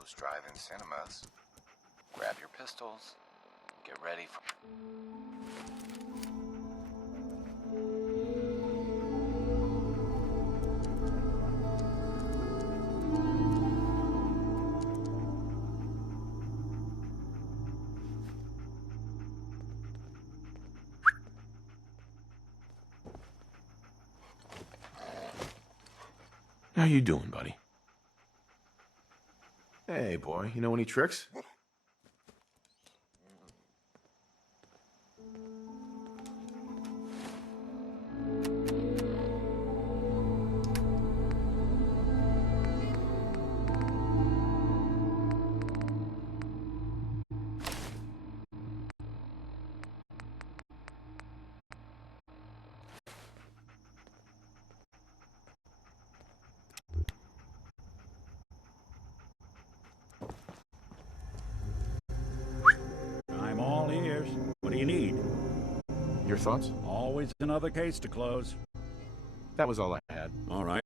Joe's Drive-In Cinemas. Grab your pistols. Get ready for... How you doing, buddy? Hey, boy, you know any tricks? I'm all ears. What do you need? Your thoughts? Always another case to close. That was all I had. All right.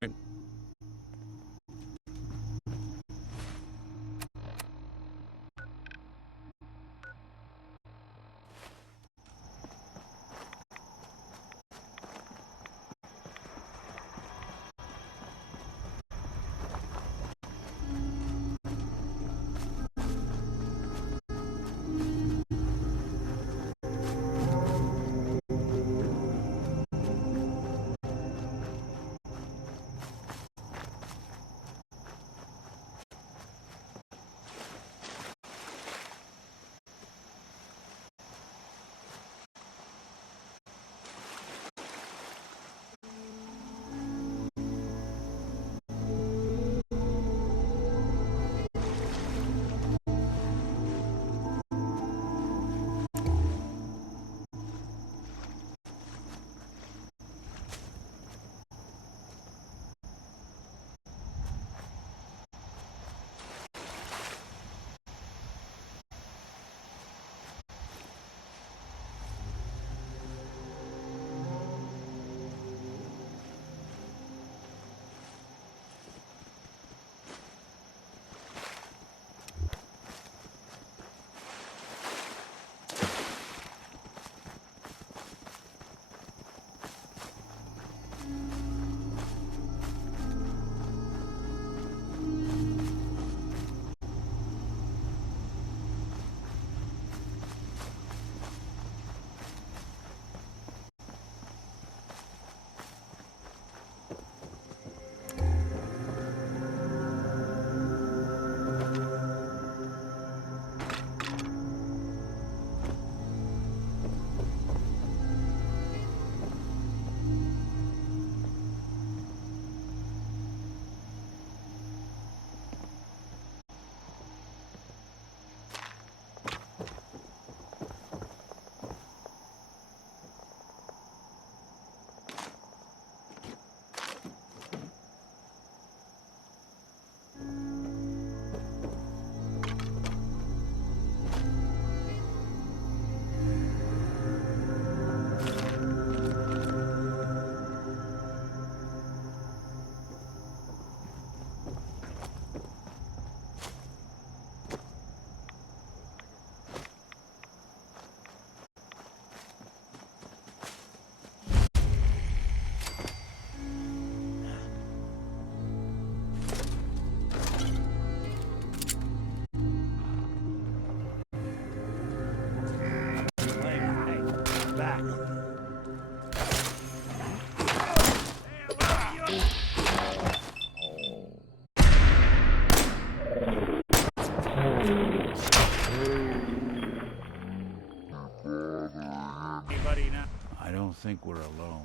Anybody now? I don't think we're alone.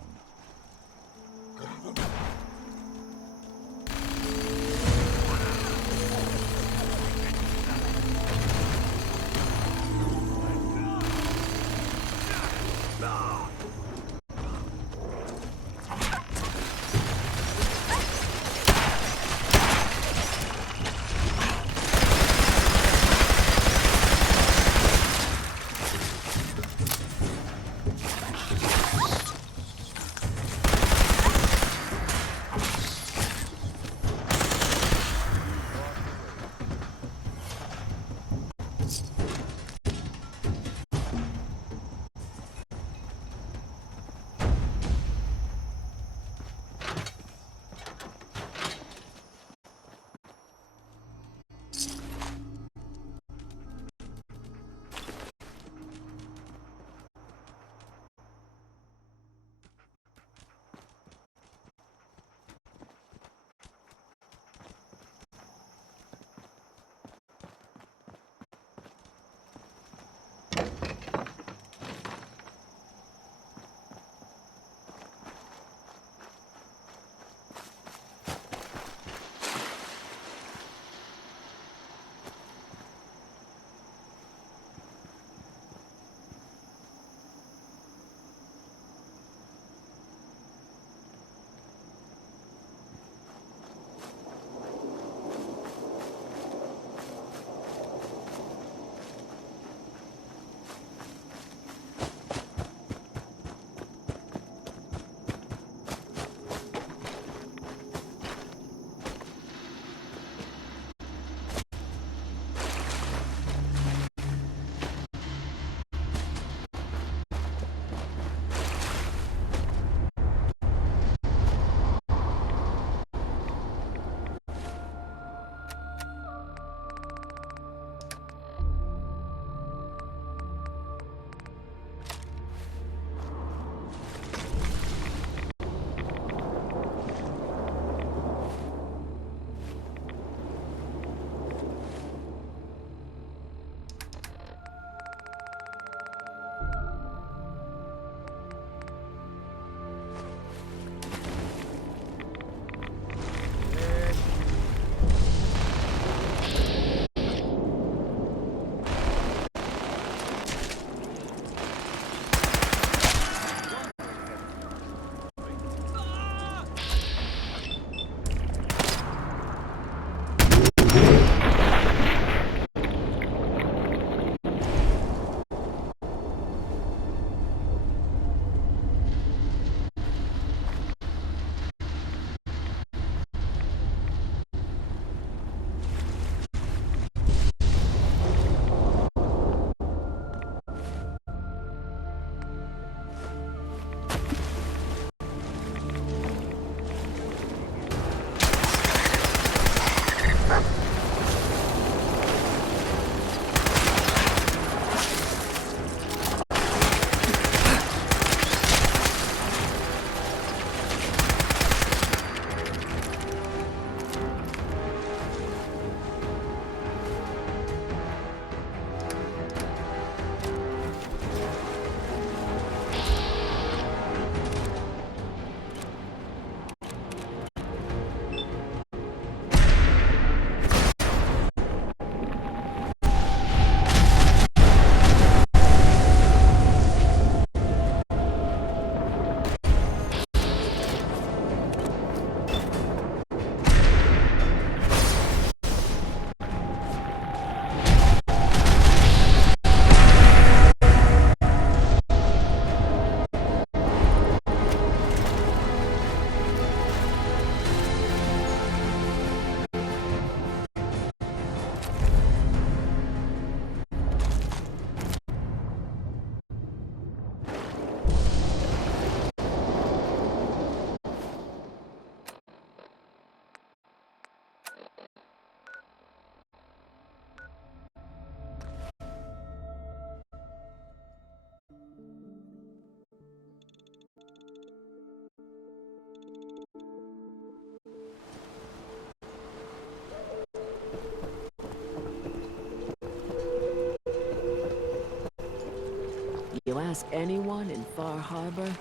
you ask anyone in Far Harbor,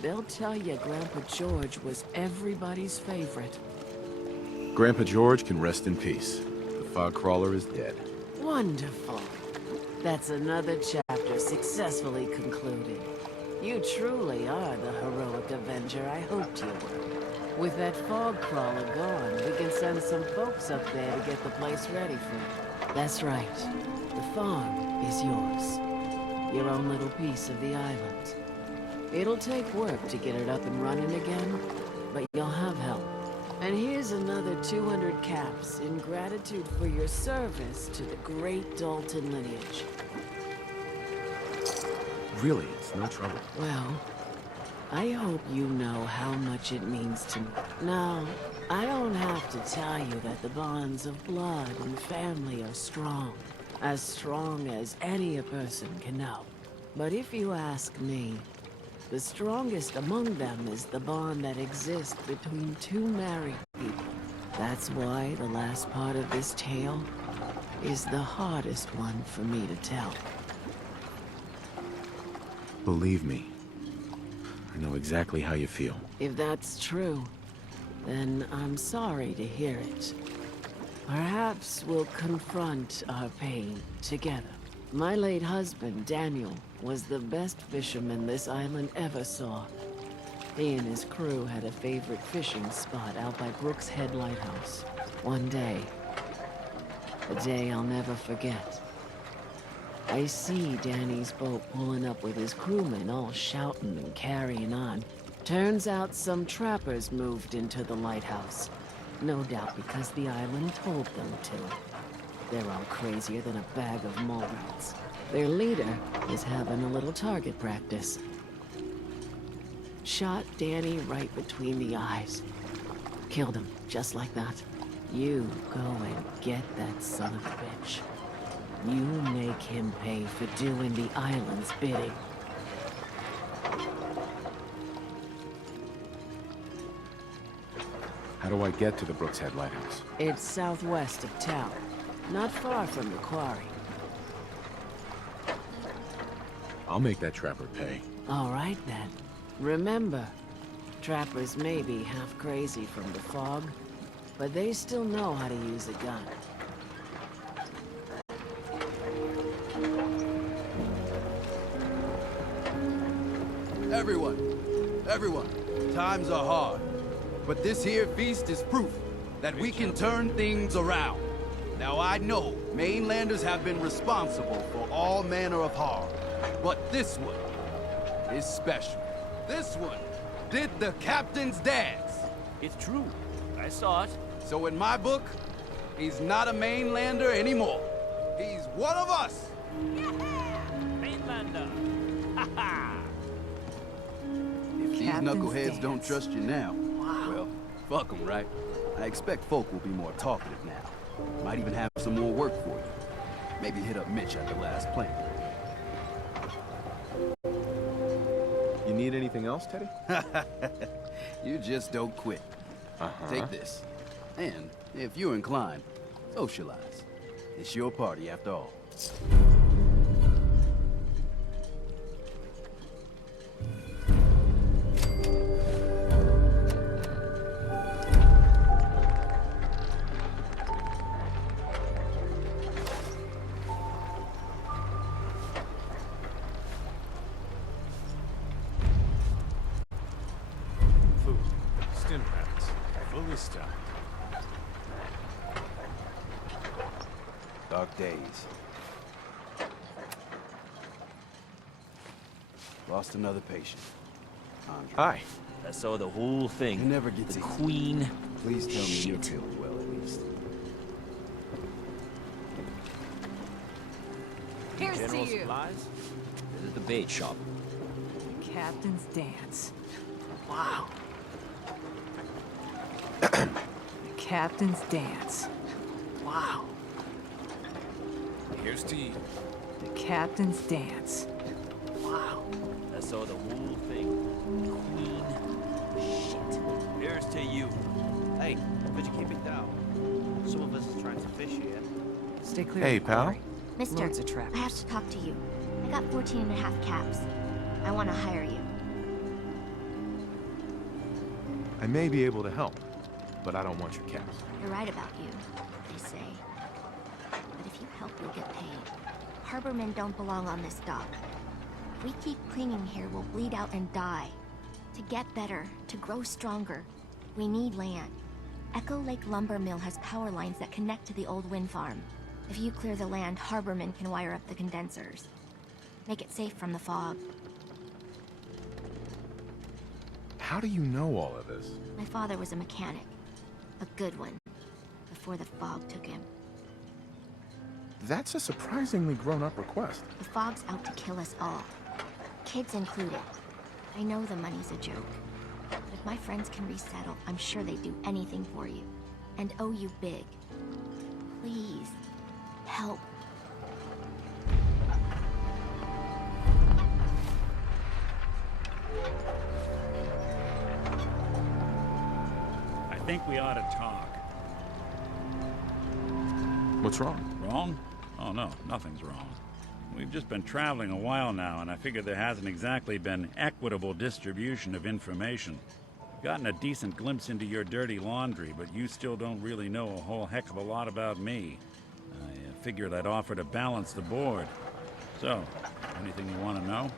they'll tell you Grandpa George was everybody's favorite. Grandpa George can rest in peace. The fog crawler is dead. Wonderful. That's another chapter successfully concluded. You truly are the heroic Avenger I hoped you were. With that fog crawler gone, we can send some folks up there to get the place ready for you. That's right. The farm is yours. Your own little piece of the island. It'll take work to get it up and running again, but you'll have help. And here's another 200 caps in gratitude for your service to the great Dalton lineage. Really, it's no trouble. Well, I hope you know how much it means to me. Now, I don't have to tell you that the bonds of blood and family are strong. As strong as any a person can know. But if you ask me, the strongest among them is the bond that exists between two married people. That's why the last part of this tale is the hardest one for me to tell. Believe me, I know exactly how you feel. If that's true, then I'm sorry to hear it. Perhaps we'll confront our pain together. My late husband, Daniel, was the best fisherman this island ever saw. He and his crew had a favorite fishing spot out by Brooks Head Lighthouse. One day, a day I'll never forget, I see Danny's boat pulling up with his crewmen all shouting and carrying on. Turns out some trappers moved into the lighthouse. No doubt because the island told them to. They're all crazier than a bag of mole rats. Their leader is having a little target practice. Shot Danny right between the eyes. Killed him, just like that. You go and get that son of a bitch. You make him pay for doing the island's bidding. How do I get to the Brooks Head Lighthouse? It's southwest of town, not far from the quarry. I'll make that trapper pay. All right then. Remember, trappers may be half crazy from the fog, but they still know how to use a gun. Everyone, times are hard. But this here feast is proof that we can turn things around. Now I know mainlanders have been responsible for all manner of harm, but this one is special. This one did the captain's dance. It's true. I saw it. So in my book, he's not a mainlander anymore. He's one of us. Mainlander. Ha ha. If these knuckleheads don't trust you now, well, fuck them, right? I expect folk will be more talkative now. Might even have some more work for you. Maybe hit up Mitch at the last plant. You need anything else, Teddy? You just don't quit. Take this. And, if you're inclined, socialize. It's your party after all. Food, stim packs, fully stocked. Dark days. Lost another patient. Andre. Hi. I saw the whole thing. You never get the to Queen. Please tell me you're Shit. feeling well, at least. Here's General to you. supplies? This is the bait shop. Captain's dance. Wow. Captain's dance. Wow. Here's to you. The captain's dance. Wow. I saw the whole thing. Queen. Shit. Here's to you. Hey, could you keep it down? Some of us is trying to fish here. Stay clear. Hey, of the pal. quarry. Mister, Loads of trappers. I have to talk to you. I got 14 and a half caps. I want to hire you. I may be able to help, but I don't want your caps. You're right about you, they say. But if you help, you'll get paid. Harbormen don't belong on this dock. If we keep clinging here, we'll bleed out and die. To get better, to grow stronger, we need land. Echo Lake Lumber Mill has power lines that connect to the old wind farm. If you clear the land, Harbormen can wire up the condensers. Make it safe from the fog. How do you know all of this? My father was a mechanic. A good one. Before the fog took him. That's a surprisingly grown-up request. The fog's out to kill us all. Kids included. I know the money's a joke. But if my friends can resettle, I'm sure they'd do anything for you. And owe you big. Please. Help. I think we ought to talk. What's wrong? Wrong? Oh no, nothing's wrong. We've just been traveling a while now, and I figure there hasn't exactly been equitable distribution of information. Gotten a decent glimpse into your dirty laundry, but you still don't really know a whole heck of a lot about me. I figured I'd offer to balance the board. So, anything you want to know?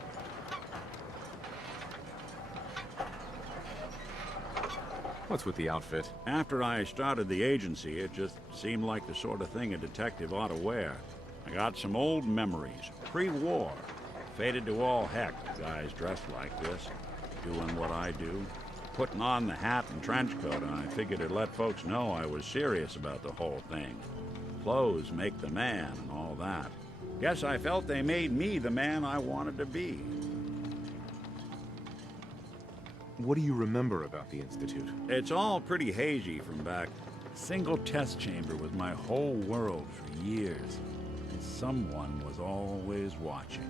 What's with the outfit? After I started the agency, it just seemed like the sort of thing a detective ought to wear. I got some old memories, pre-war. Faded to all heck, guys dressed like this, doing what I do. Putting on the hat and trench coat, and I figured it'd let folks know I was serious about the whole thing. Clothes make the man and all that. Guess I felt they made me the man I wanted to be. What do you remember about the Institute? It's all pretty hazy from back. Single test chamber was my whole world for years. Someone was always watching.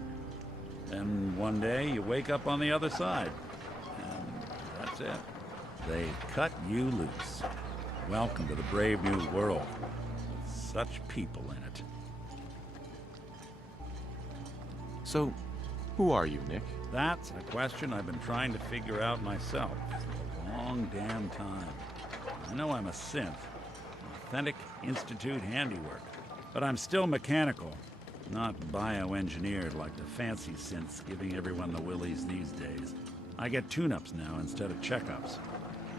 Then one day you wake up on the other side. And that's it. They cut you loose. Welcome to the brave new world. With such people in it. So, who are you, Nick? That's a question I've been trying to figure out myself for a long damn time. I know I'm a synth. Authentic Institute handiwork. But I'm still mechanical, not bioengineered like the fancy synths giving everyone the willies these days. I get tune-ups now instead of checkups.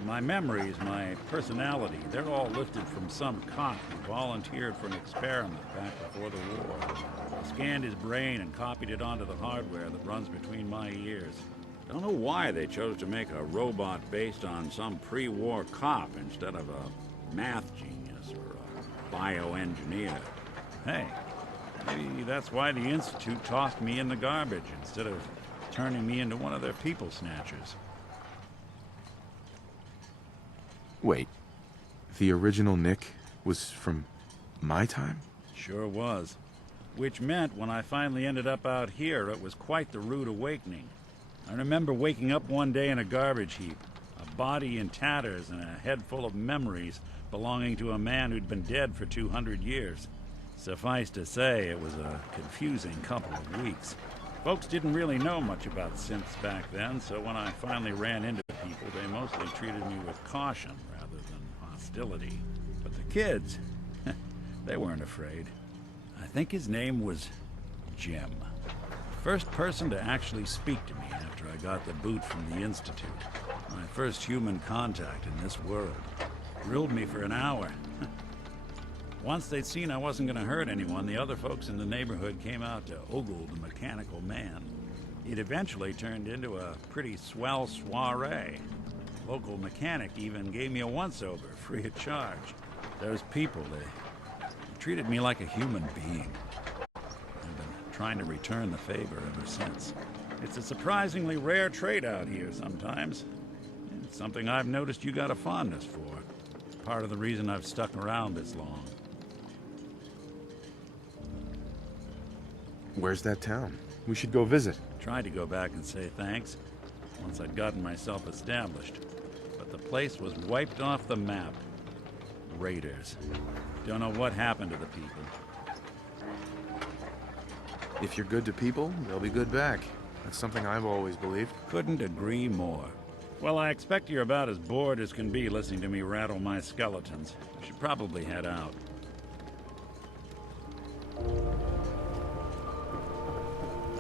My memories, my personality, they're all lifted from some cop who volunteered for an experiment back before the war. I scanned his brain and copied it onto the hardware that runs between my ears. Don't know why they chose to make a robot based on some pre-war cop instead of a math genius or a bioengineer. Hey, maybe that's why the Institute tossed me in the garbage instead of turning me into one of their people snatchers. Wait, the original Nick was from my time? Sure was. Which meant when I finally ended up out here, it was quite the rude awakening. I remember waking up one day in a garbage heap, a body in tatters and a head full of memories belonging to a man who'd been dead for 200 years. Suffice to say, it was a confusing couple of weeks. Folks didn't really know much about synths back then, so when I finally ran into people, they mostly treated me with caution rather than hostility. But the kids, they weren't afraid. I think his name was Jim. First person to actually speak to me after I got the boot from the Institute. My first human contact in this world. Grilled me for an hour. Once they'd seen I wasn't going to hurt anyone, the other folks in the neighborhood came out to ogle the mechanical man. It eventually turned into a pretty swell soiree. Local mechanic even gave me a once-over, free of charge. Those people, they treated me like a human being. I've been trying to return the favor ever since. It's a surprisingly rare trait out here sometimes. It's something I've noticed you got a fondness for. It's part of the reason I've stuck around this long. Where's that town? We should go visit. Tried to go back and say thanks once I'd gotten myself established. But the place was wiped off the map. Raiders. Don't know what happened to the people. If you're good to people, they'll be good back. That's something I've always believed. Couldn't agree more. Well, I expect you're about as bored as can be listening to me rattle my skeletons. You should probably head out. The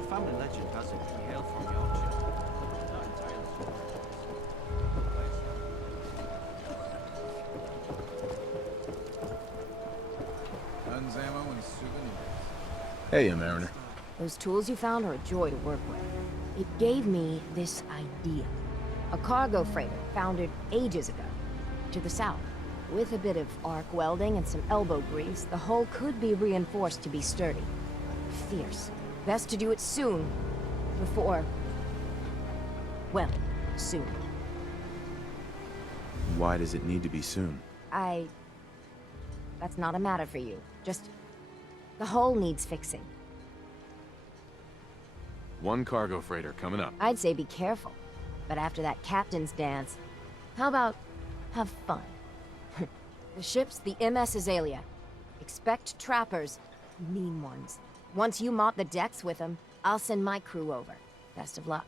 family legend has it we hail from Yorkshire. Not entirely sure. Guns, ammo, and souvenirs. Hey, a Mariner. Those tools you found are a joy to work with. It gave me this idea. A cargo freighter founded ages ago, to the south. With a bit of arc welding and some elbow grease, the hull could be reinforced to be sturdy. Fierce. Best to do it soon, before... well, soon. Why does it need to be soon? That's not a matter for you. Just... the hull needs fixing. One cargo freighter coming up. I'd say be careful. But after that captain's dance, how about have fun? The ship's the MS Azalea. Expect trappers, mean ones. Once you mop the decks with them, I'll send my crew over. Best of luck.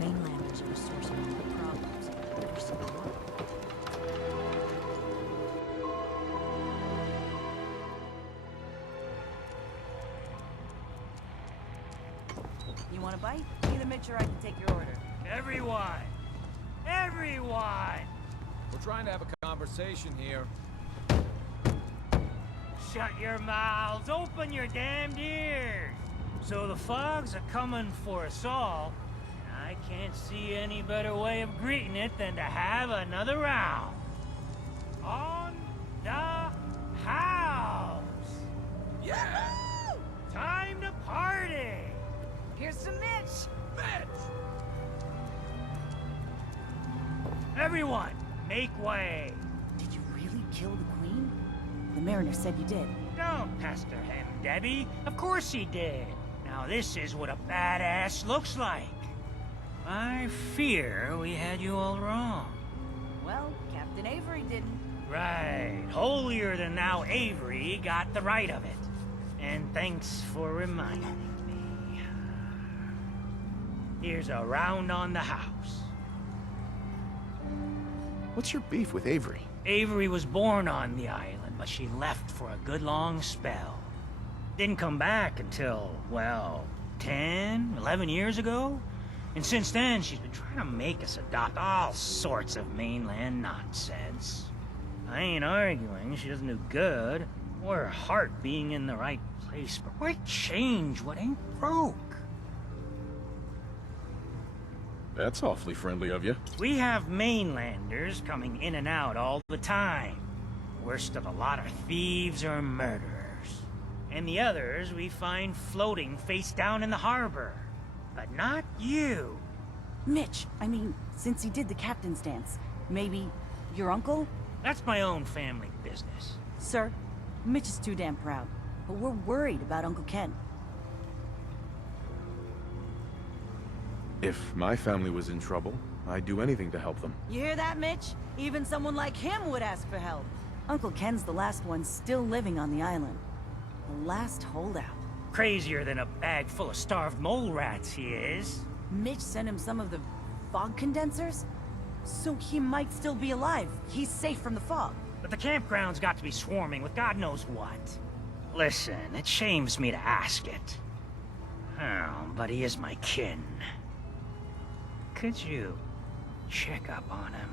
Mainlanders are a source of all the problems. Every single one. You want a bite? Either Mitch or I can take your order. Everyone! Everyone! We're trying to have a conversation here. Shut your mouths! Open your damned ears! So the fogs are coming for us all. I can't see any better way of greeting it than to have another round. On the house! Yeah! Time to party! Here's some Mitch! Everyone, make way! Did you really kill the queen? The mariner said you did. Don't pester him, Debbie. Of course he did. Now this is what a badass looks like. I fear we had you all wrong. Well, Captain Avery didn't. Right. Holier than thou Avery got the right of it. And thanks for reminding me. Here's a round on the house. What's your beef with Avery? Avery was born on the island, but she left for a good long spell. Didn't come back until, well, 10, 11 years ago. And since then, she's been trying to make us adopt all sorts of mainland nonsense. I ain't arguing she doesn't do good, or her heart being in the right place, but why change what ain't broke? That's awfully friendly of you. We have mainlanders coming in and out all the time. Worst of the lot are thieves or murderers. And the others we find floating face down in the harbor. But not you. Mitch, I mean, since he did the captain's dance, maybe your uncle? That's my own family business. Sir, Mitch is too damn proud. But we're worried about Uncle Ken. If my family was in trouble, I'd do anything to help them. You hear that, Mitch? Even someone like him would ask for help. Uncle Ken's the last one still living on the island. The last holdout. Crazier than a bag full of starved mole rats, he is. Mitch sent him some of the fog condensers? So he might still be alive. He's safe from the fog. But the campground's got to be swarming with God knows what. Listen, it shames me to ask it. Oh, but he is my kin. Could you check up on him?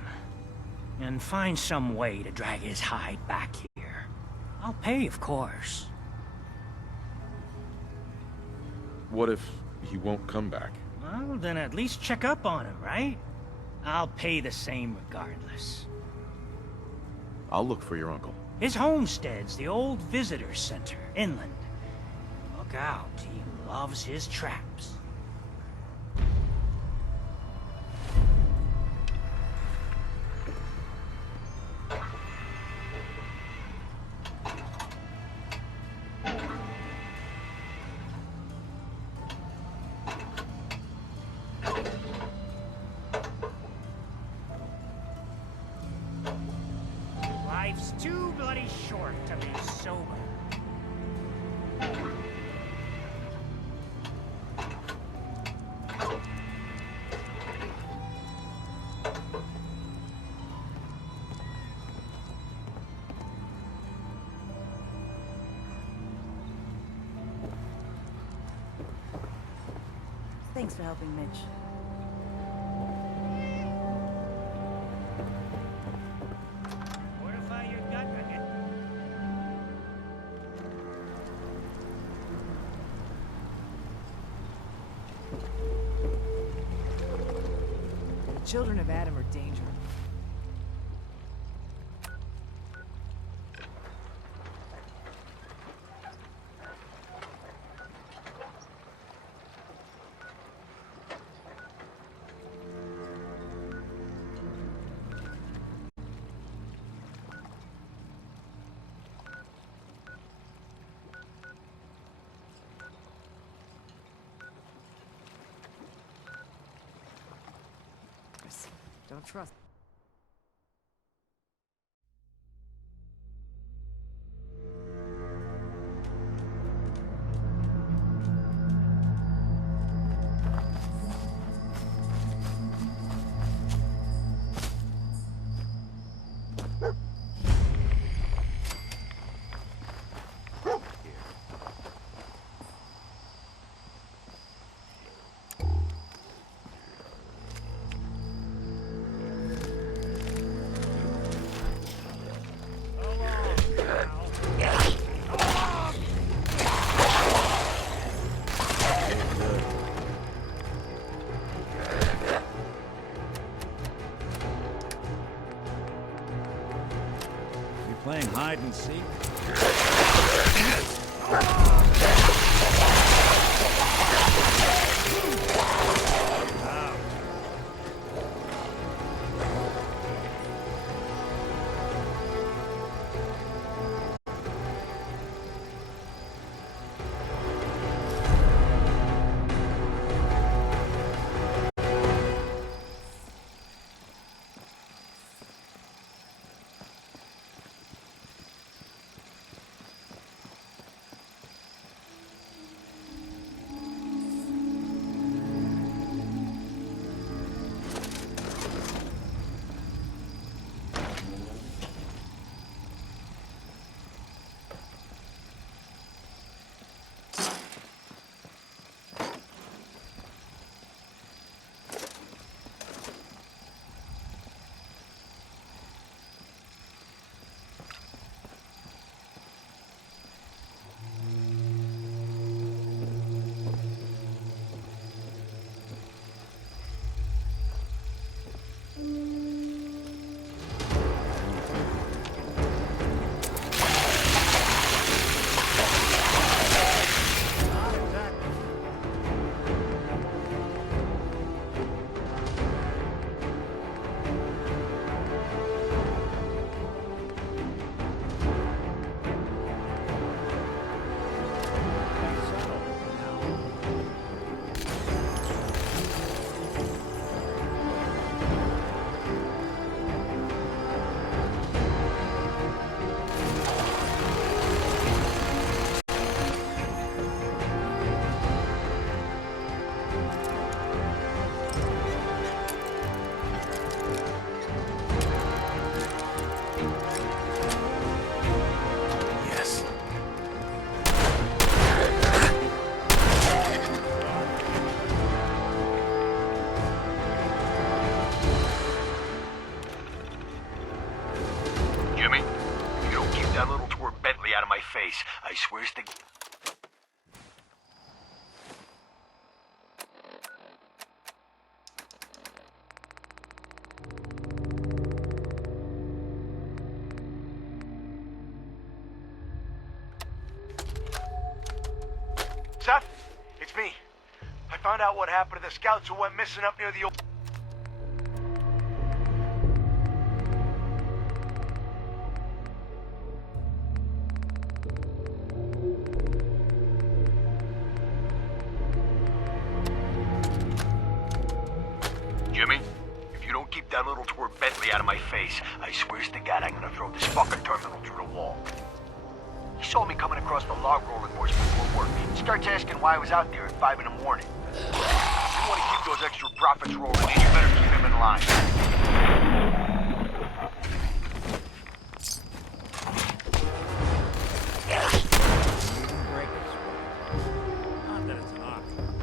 And find some way to drag his hide back here? I'll pay, of course. What if he won't come back? Well, then at least check up on him, right? I'll pay the same regardless. I'll look for your uncle. His homestead's the old visitor center, inland. Look out, he loves his traps. Life's too bloody short to be sober. Thanks for helping, Mitch. Fortify your gut again. The children of Adam are dangerous. Don't trust. Playing hide and seek? I swears to... Seth, it's me. I found out what happened to the scouts who went missing up near the old... Jimmy, if you don't keep that little little toward Bentley out of my face. I swears to God I'm gonna throw this fucking terminal through the wall. He saw me coming across the log rolling course before work. He starts asking why I was out there at 5 in the morning. If you want to keep those extra profits rolling in, you better keep him in line. Not that it's an option.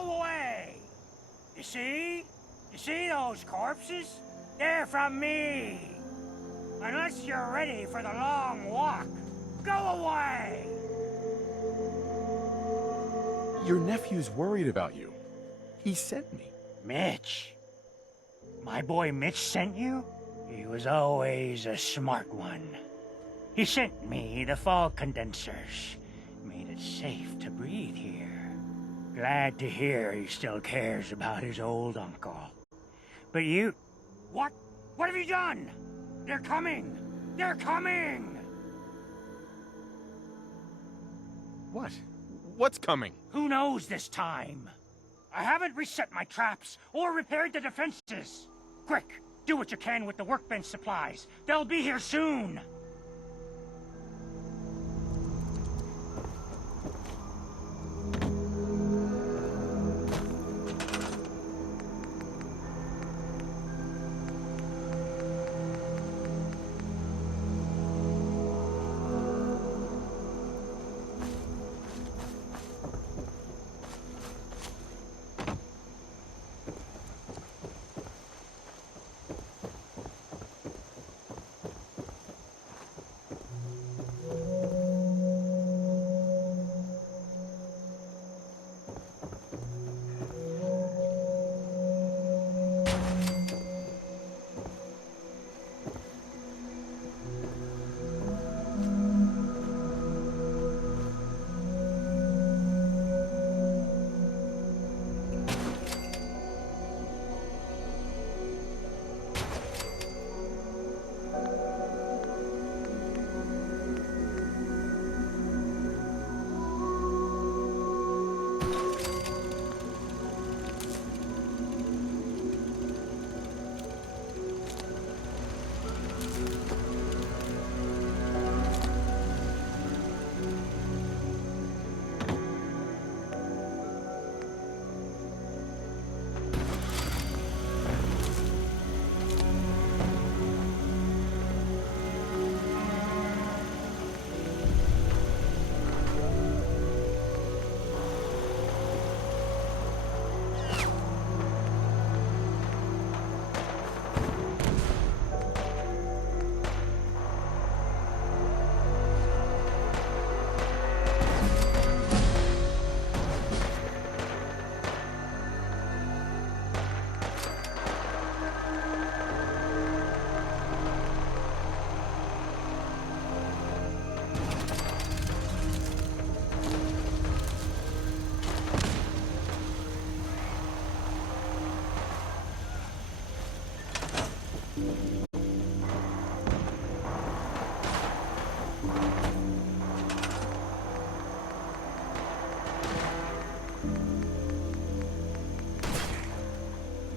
Go away! You see? You see those corpses? They're from me! Unless you're ready for the long walk, go away! Your nephew's worried about you. He sent me. Mitch? My boy Mitch sent you? He was always a smart one. He sent me the fog condensers. Made it safe to breathe here. Glad to hear he still cares about his old uncle. But you... What? What have you done? They're coming! They're coming! What? What's coming? Who knows this time? I haven't reset my traps or repaired the defenses. Quick, do what you can with the workbench supplies. They'll be here soon.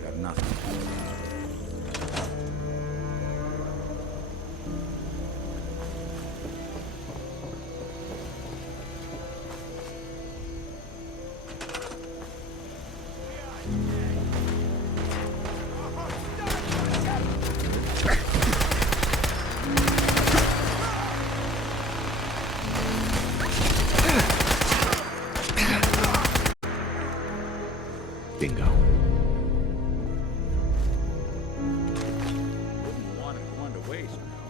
Got nothing. Bingo. Wouldn't want it going to waste now.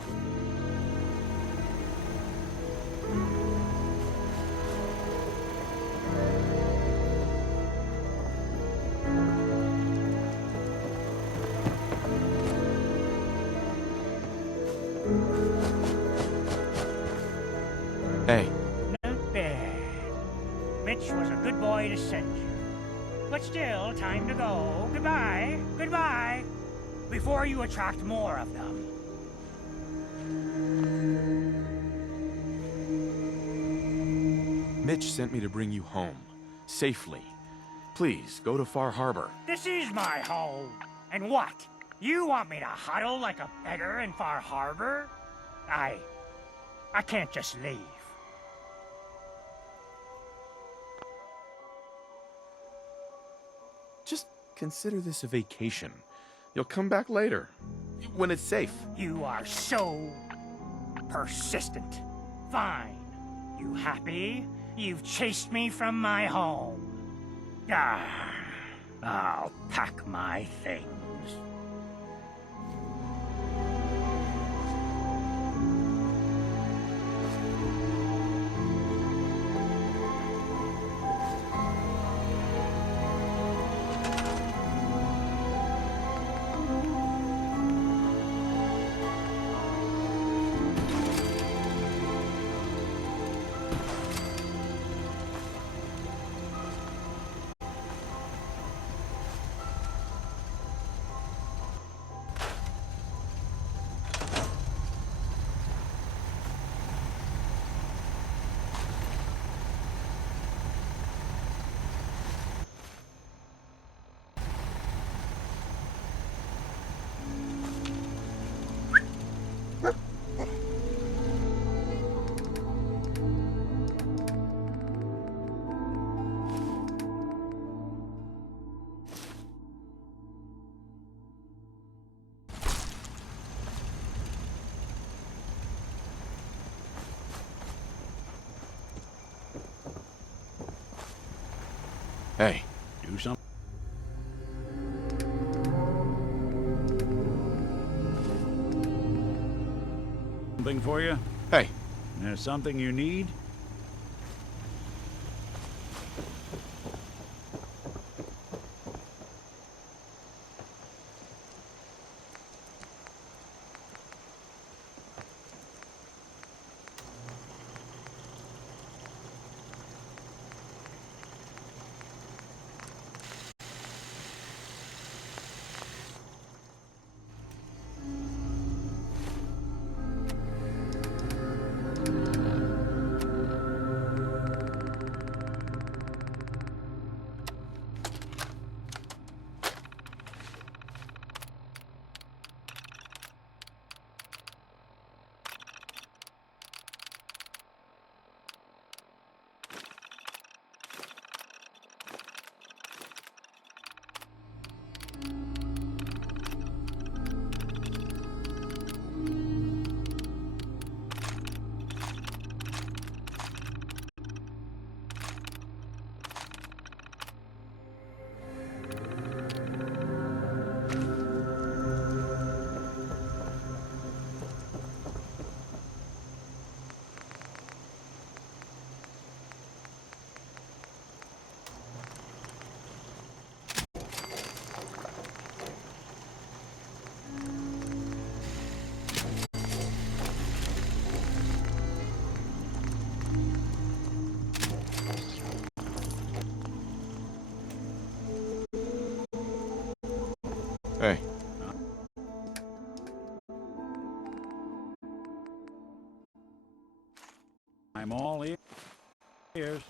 Hey, Not bad. Mitch was a good boy to send you. But still, time to go. Goodbye. Goodbye. Before you attract more of them. Mitch sent me to bring you home. Safely. Please, go to Far Harbor. This is my home. And what? You want me to huddle like a beggar in Far Harbor? I can't just leave. Just consider this a vacation. You'll come back later, when it's safe. You are so persistent. Fine. You happy? You've chased me from my home. I'll pack my things. Hey. Do something for you? Hey. There's something you need? Hey. I'm all ears.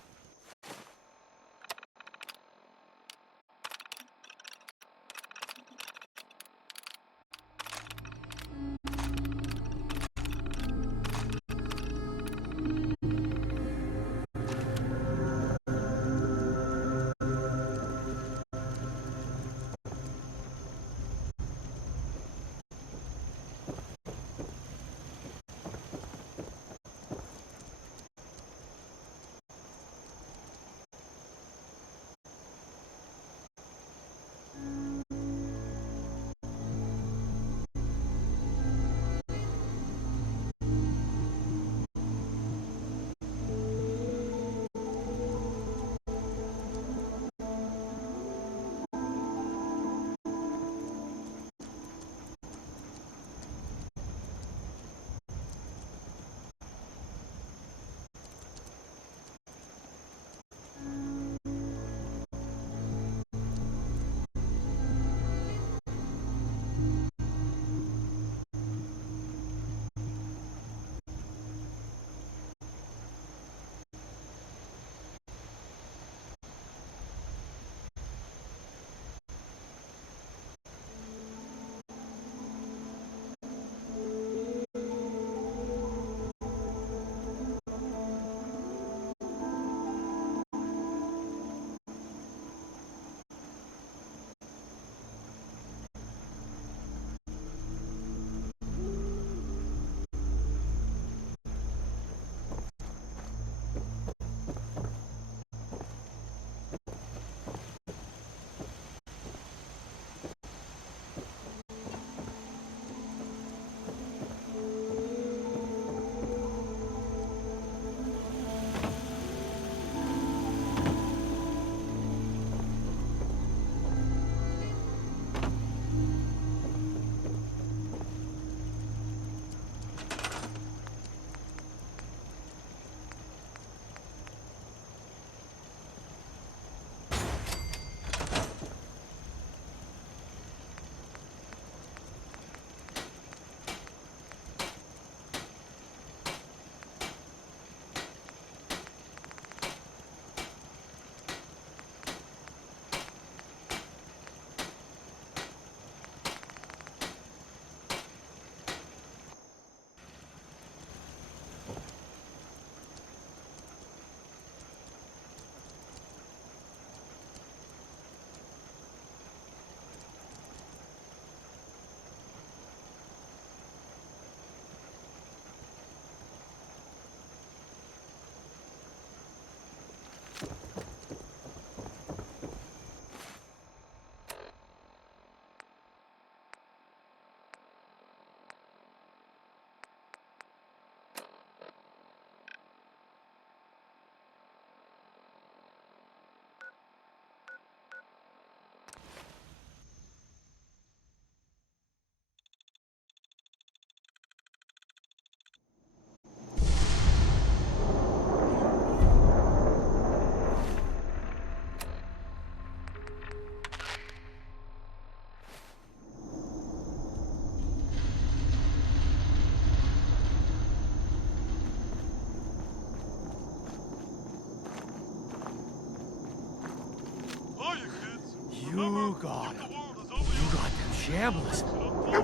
You got them. You got them shamblers.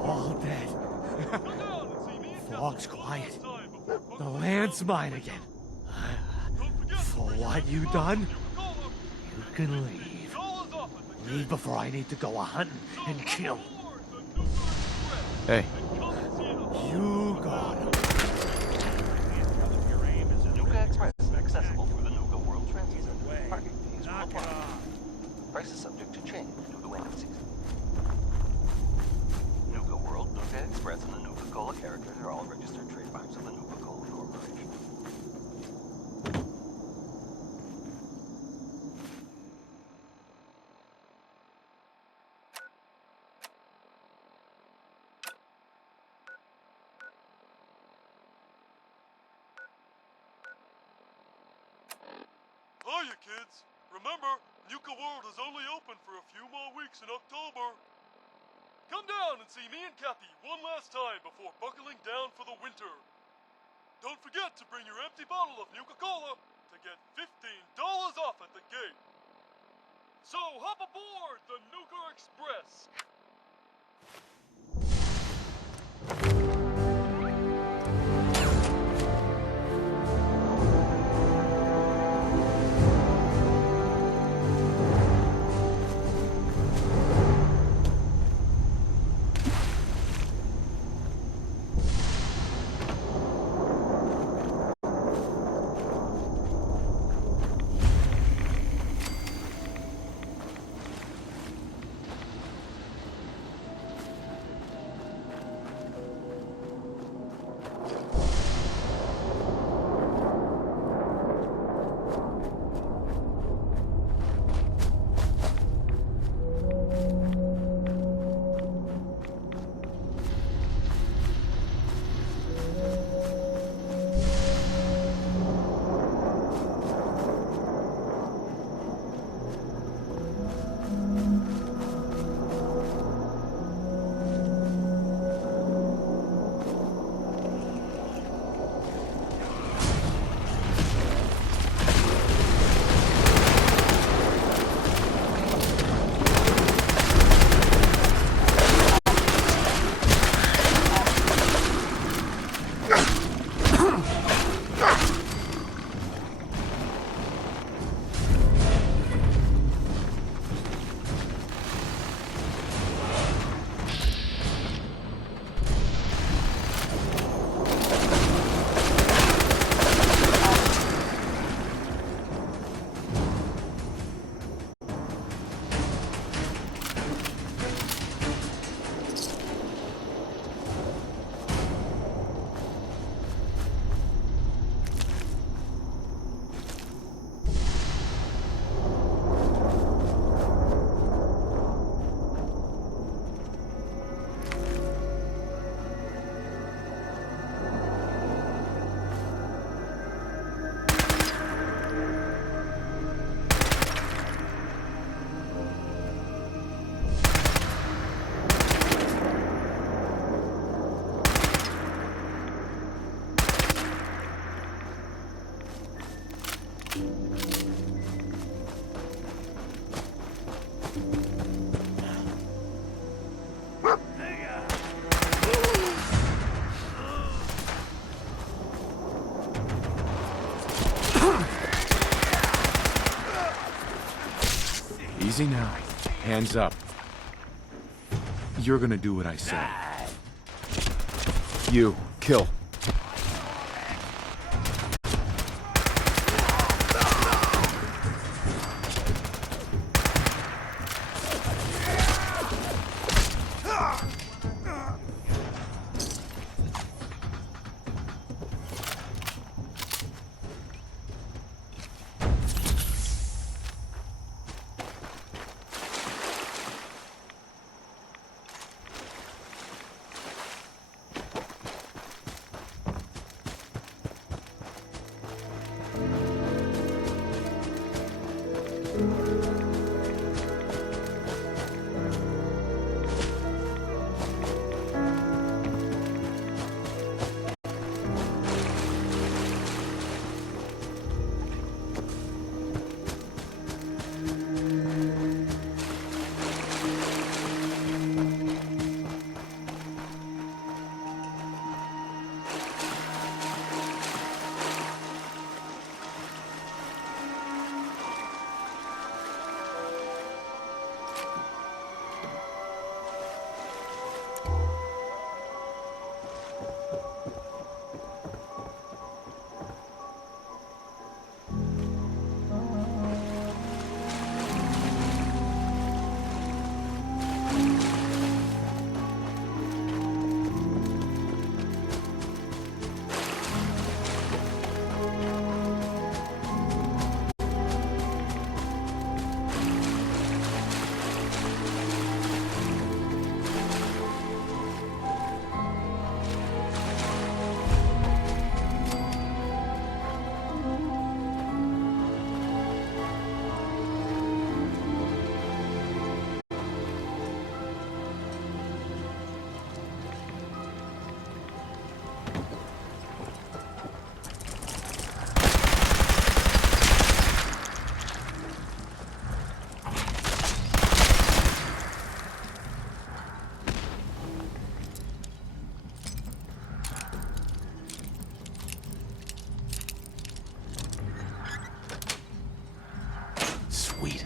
All dead. Fog's quiet. The land's mine again. For what you done, you can leave. Leave before I need to go a-hunting and kill. Hey. You got him. Nuka Express is accessible through the Nuka World Transit Center. Parking fees will apply. Price is subject to change due to end of season. Nuka World, Nuka Express, and the Nuka-Cola characters are all registered trademarks of the Nuka-Cola Corporation. Hiya, kids. Remember, Nuka World is only open for a few more weeks in October. Come down and see me and Kathy one last time before buckling down for the winter. Don't forget to bring your empty bottle of Nuka-Cola to get $15 off at the gate. So hop aboard the Nuka Express. Easy now. Hands up. You're gonna do what I say. You, kill. Sweet.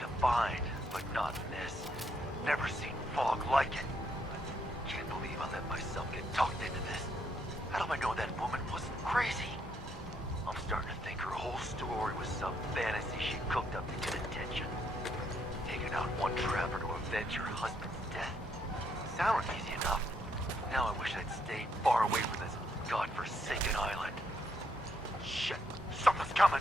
to find, but not this. Never seen fog like it. Can't believe I let myself get talked into this. How do I know that woman wasn't crazy? I'm starting to think her whole story was some fantasy she cooked up to get attention. Taking out one trapper to avenge her husband's death. Sounded easy enough. Now I wish I'd stayed far away from this godforsaken island. Shit, something's coming!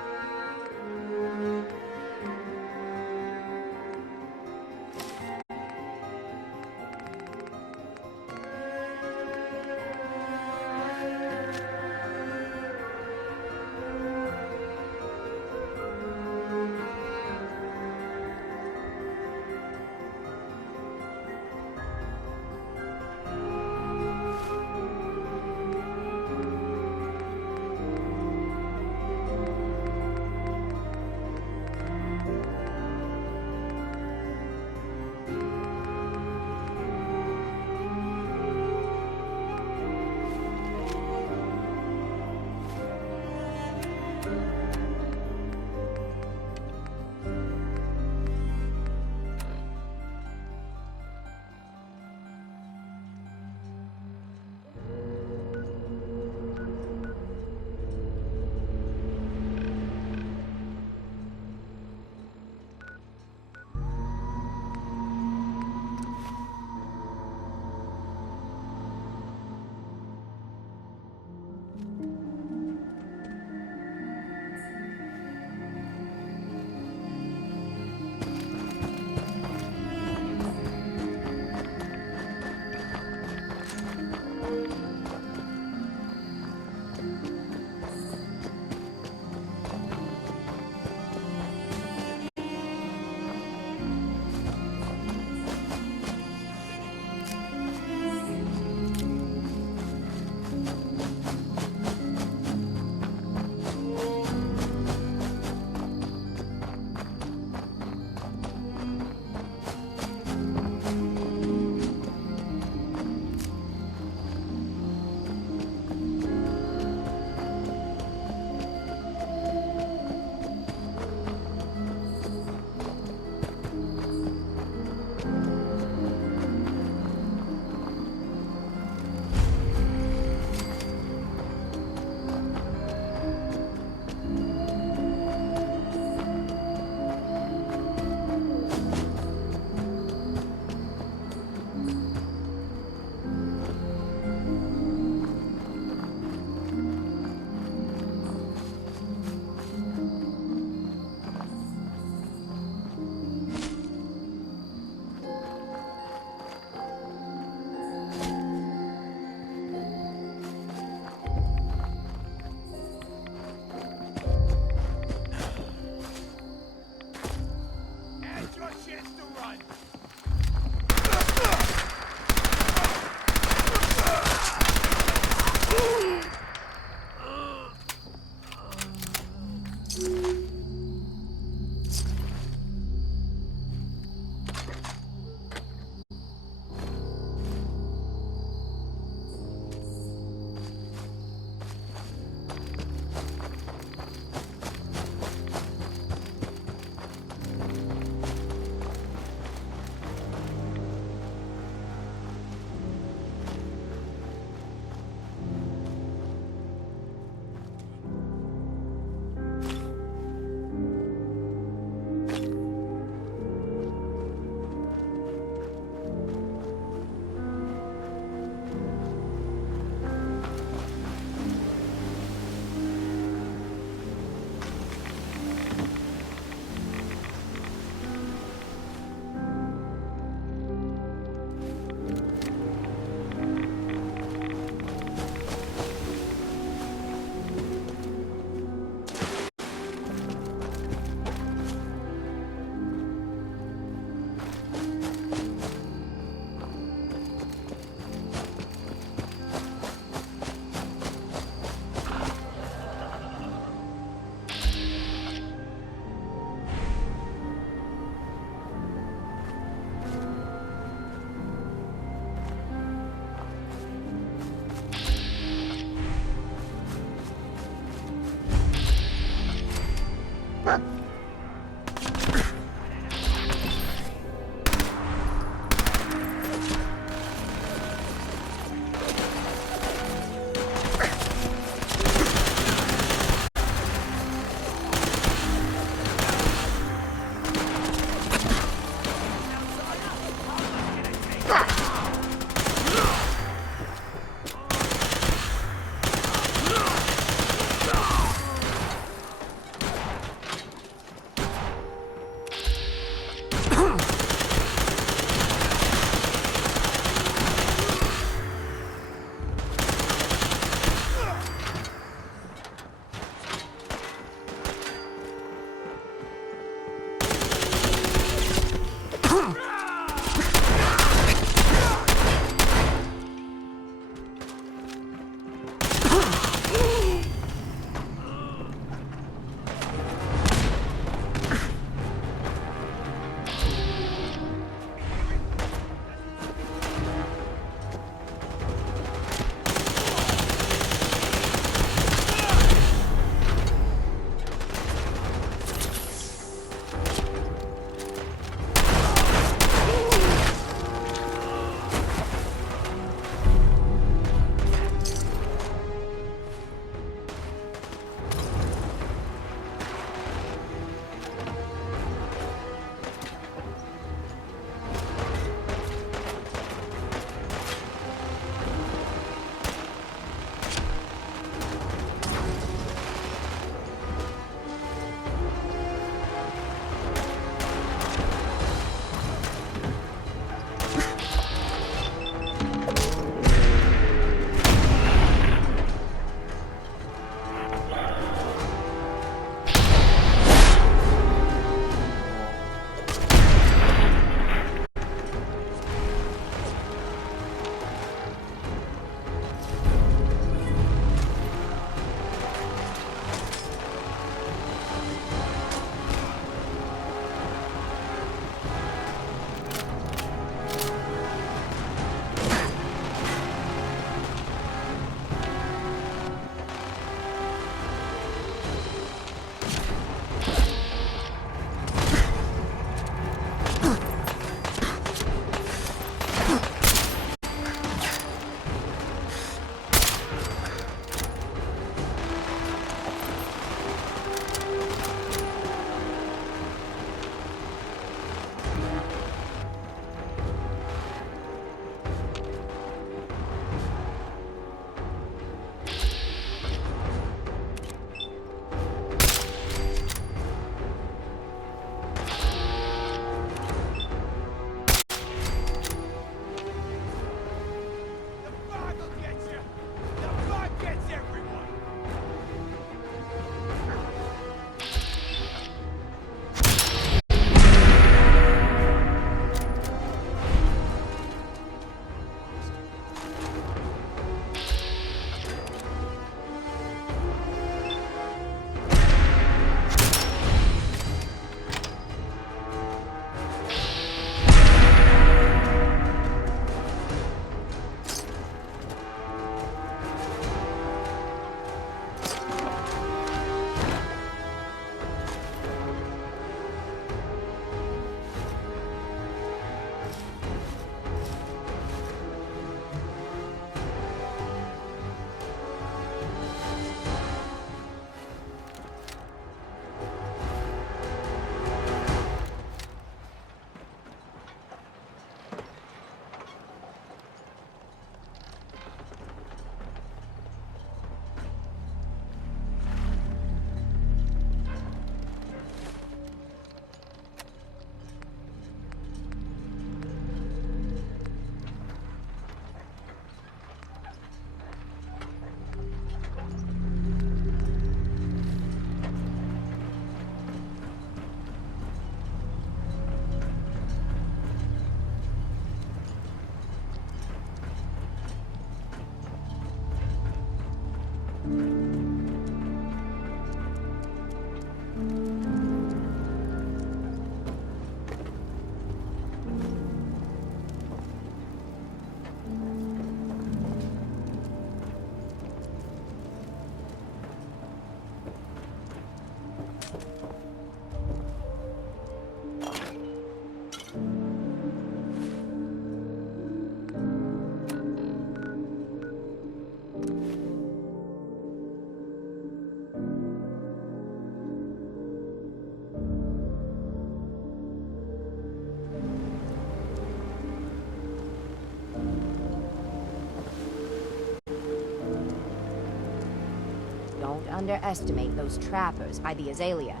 underestimate those trappers by the Azalea.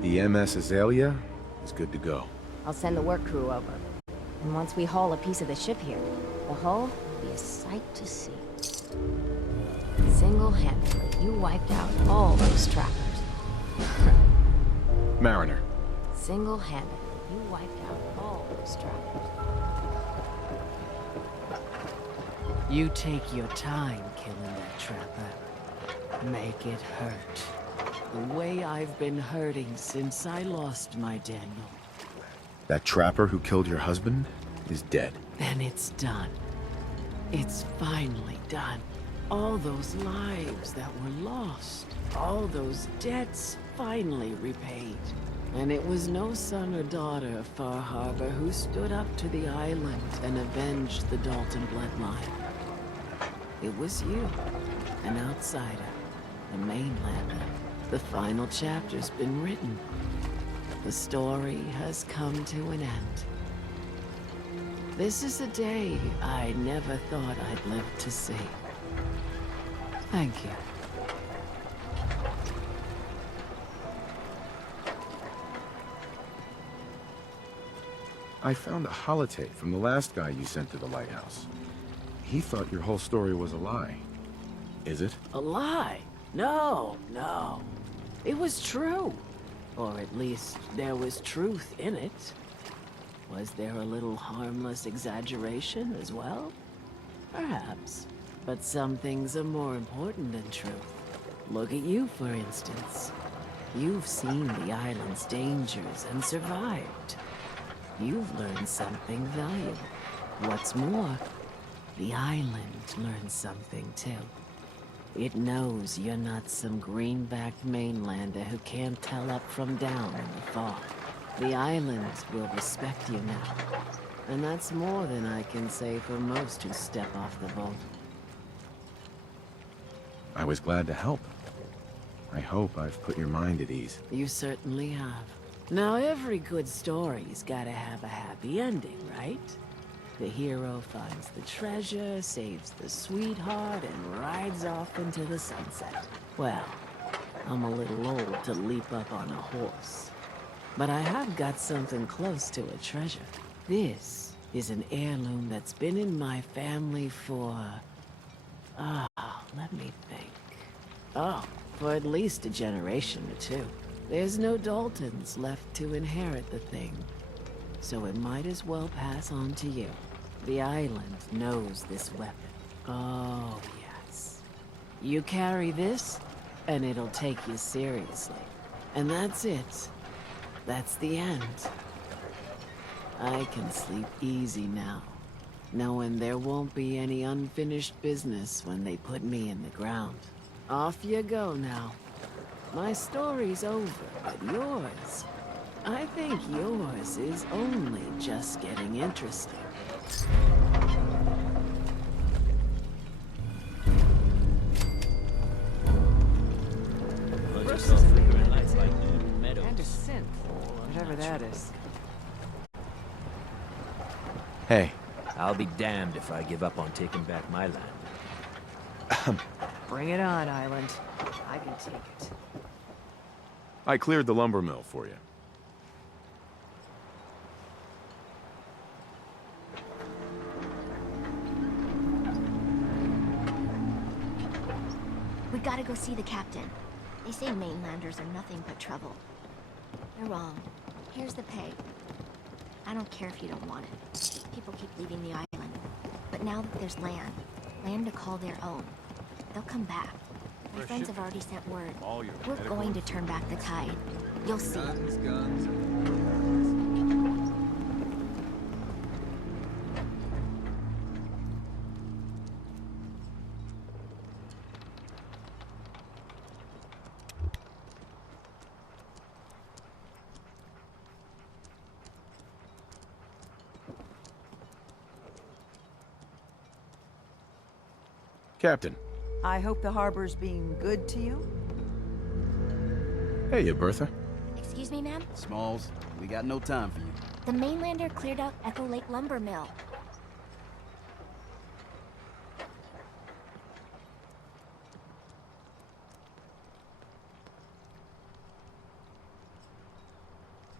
The MS Azalea is good to go. I'll send the work crew over. And once we haul a piece of the ship here, the hull will be a sight to see. Single-handedly, you wiped out all those trappers. Mariner. Single-handedly, you wiped out all those trappers. You take your time killing that trapper. Make it hurt. The way I've been hurting since I lost my Daniel. That trapper who killed your husband is dead. Then it's done. It's finally done. All those lives that were lost, all those debts finally repaid. And it was no son or daughter of Far Harbor who stood up to the island and avenged the Dalton bloodline. It was you, an outsider, a mainlander. The final chapter's been written. The story has come to an end. This is a day I never thought I'd live to see. Thank you. I found a holotape from the last guy you sent to the lighthouse. He thought your whole story was a lie. Is it? A lie? No, no. It was true. Or at least there was truth in it. Was there a little harmless exaggeration as well? Perhaps. But some things are more important than truth. Look at you, for instance. You've seen the island's dangers and survived. You've learned something valuable. What's more, the island learned something too. It knows you're not some greenbacked mainlander who can't tell up from down in the fog. The island will respect you now. And that's more than I can say for most who step off the boat. I was glad to help. I hope I've put your mind at ease. You certainly have. Now, every good story's gotta have a happy ending, right? The hero finds the treasure, saves the sweetheart, and rides off into the sunset. Well, I'm a little old to leap up on a horse. But I have got something close to a treasure. This is an heirloom that's been in my family for... let me think. Oh, for at least a generation or two. There's no Daltons left to inherit the thing, so it might as well pass on to you. The island knows this weapon. Oh, yes. You carry this, and it'll take you seriously. And that's it. That's the end. I can sleep easy now, knowing there won't be any unfinished business when they put me in the ground. Off you go now. My story's over, but yours... I think yours is only just getting interesting. And a synth, whatever that is. Hey. I'll be damned if I give up on taking back my land. Bring it on, Island. I can take it. I cleared the lumber mill for you. We gotta go see the captain. They say mainlanders are nothing but trouble. You're wrong. Here's the pay. I don't care if you don't want it. People keep leaving the island. But now that there's land to call their own, they'll come back. My friends have already sent word. We're going to turn back the tide. You'll see. Guns. Captain. I hope the harbor's being good to you. Hey, Bertha. Excuse me, ma'am? Smalls, we got no time for you. The mainlander cleared out Echo Lake Lumber Mill.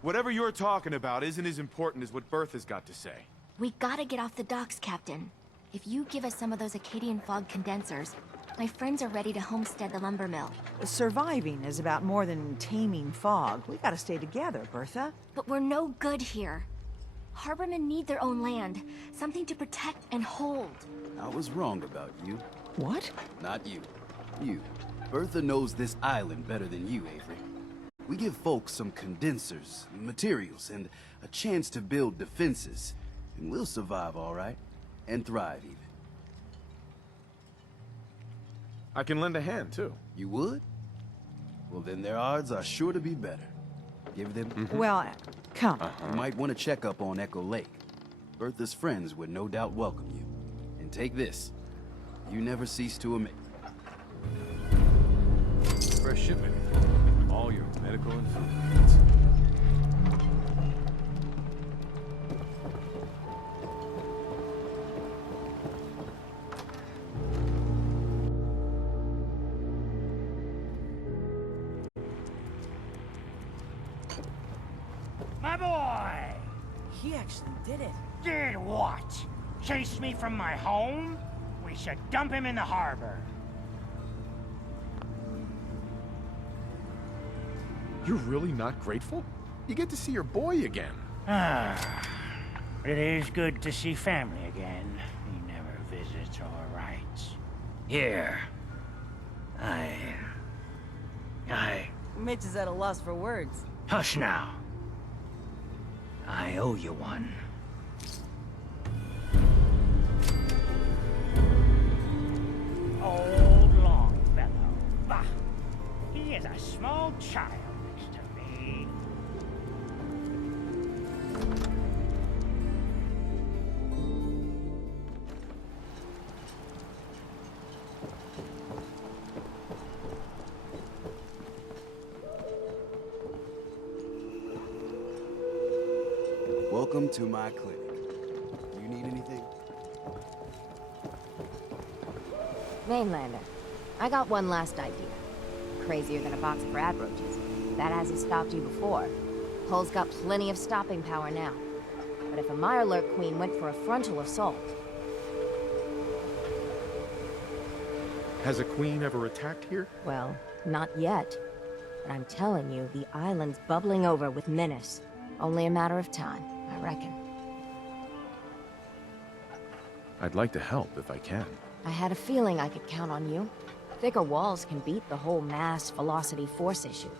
Whatever you're talking about isn't as important as what Bertha's got to say. We gotta get off the docks, Captain. If you give us some of those Acadian fog condensers, my friends are ready to homestead the lumber mill. Surviving is about more than taming fog. We gotta stay together, Bertha. But we're no good here. Harbormen need their own land, something to protect and hold. I was wrong about you. What? Not you. You. Bertha knows this island better than you, Avery. We give folks some condensers, materials, and a chance to build defenses. And we'll survive, all right? And thrive, even. I can lend a hand, too. You would? Well, then their odds are sure to be better. Give them... Well, come. You might want to check up on Echo Lake. Bertha's friends would no doubt welcome you. And take this. You never cease to amaze. Fresh shipment. All your medical and food needs. My boy! He actually did it. Did what? Chased me from my home? We should dump him in the harbor. You're really not grateful? You get to see your boy again. It is good to see family again. He never visits or writes. Here. Mitch is at a loss for words. Hush now. I owe you one. Old Longfellow. Bah! He is a small child next to me. Welcome to my clinic. You need anything? Mainlander, I got one last idea. Crazier than a box of radroaches. That hasn't stopped you before. Hull's got plenty of stopping power now. But if a Mirelurk Queen went for a frontal assault... Has a queen ever attacked here? Well, not yet. But I'm telling you, the island's bubbling over with menace. Only a matter of time, I reckon. I'd like to help if I can. I had a feeling I could count on you. Thicker walls can beat the whole mass velocity force issue.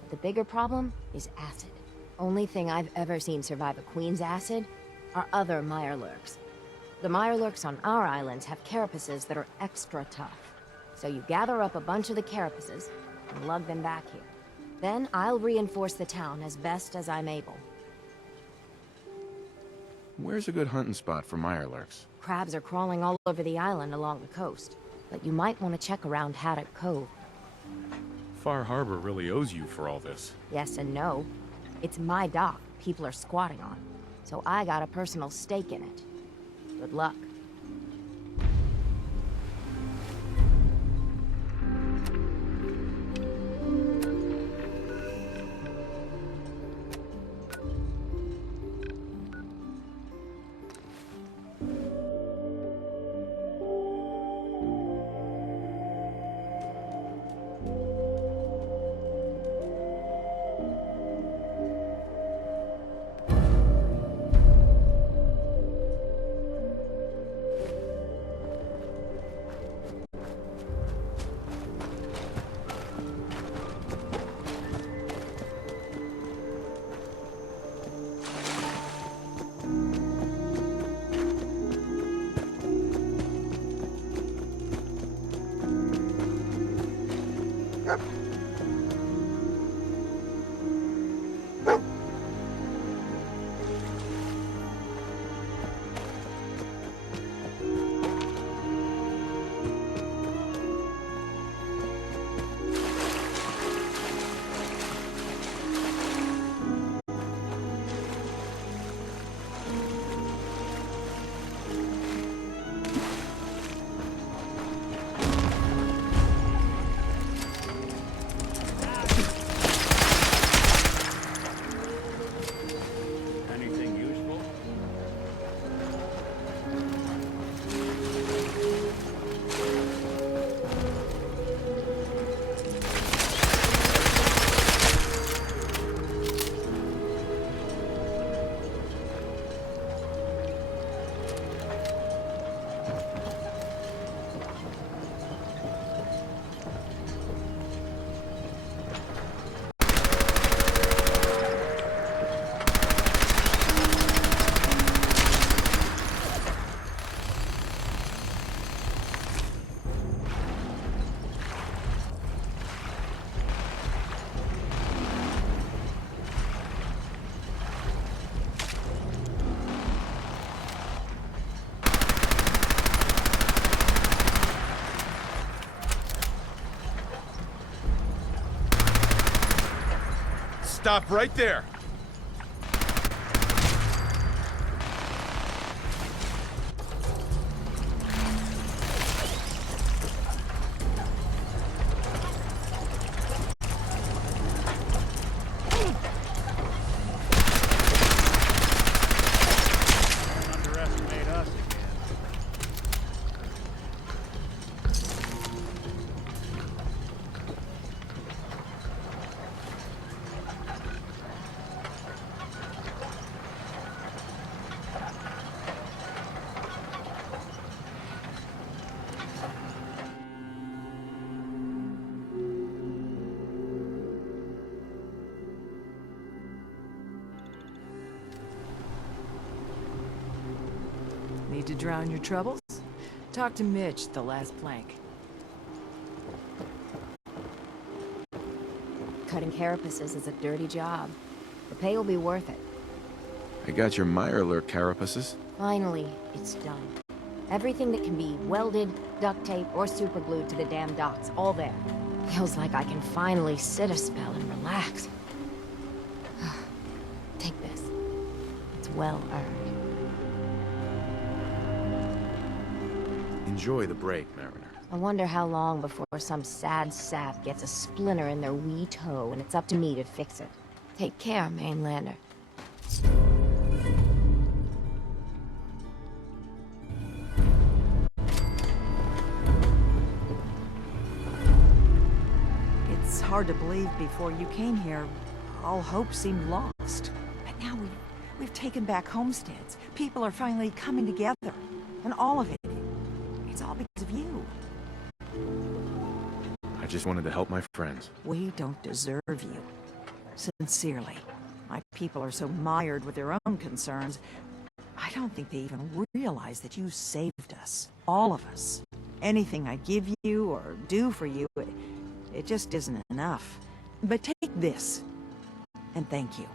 But the bigger problem is acid. Only thing I've ever seen survive a queen's acid are other Mirelurks. The Mirelurks on our islands have carapaces that are extra tough. So you gather up a bunch of the carapaces and lug them back here. Then I'll reinforce the town as best as I'm able. Where's a good hunting spot for Mirelurks? Crabs are crawling all over the island along the coast. But you might want to check around Haddock Cove. Far Harbor really owes you for all this. Yes and no. It's my dock people are squatting on. So I got a personal stake in it. Good luck. Stop right there! Underestimate us again. Need to drown your troubles? Talk to Mitch, the last plank. Cutting carapaces is a dirty job. The pay will be worth it. I got your Mirelurk carapaces. Finally, it's done. Everything that can be welded, duct tape, or superglued to the damn docks, all there. Feels like I can finally sit a spell and relax. Take this. It's well earned. Enjoy the break, Mariner. I wonder how long before some sad sap gets a splinter in their wee toe and it's up to me to fix it. Take care, Mainlander. It's hard to believe before you came here, all hope seemed lost. But now we've taken back homesteads. People are finally coming together. And all of it, it's all because of you. I just wanted to help my friends. We don't deserve you. Sincerely. My people are so mired with their own concerns, I don't think they even realize that you saved us. All of us. Anything I give you or do for you, it just isn't enough. But take this, and thank you.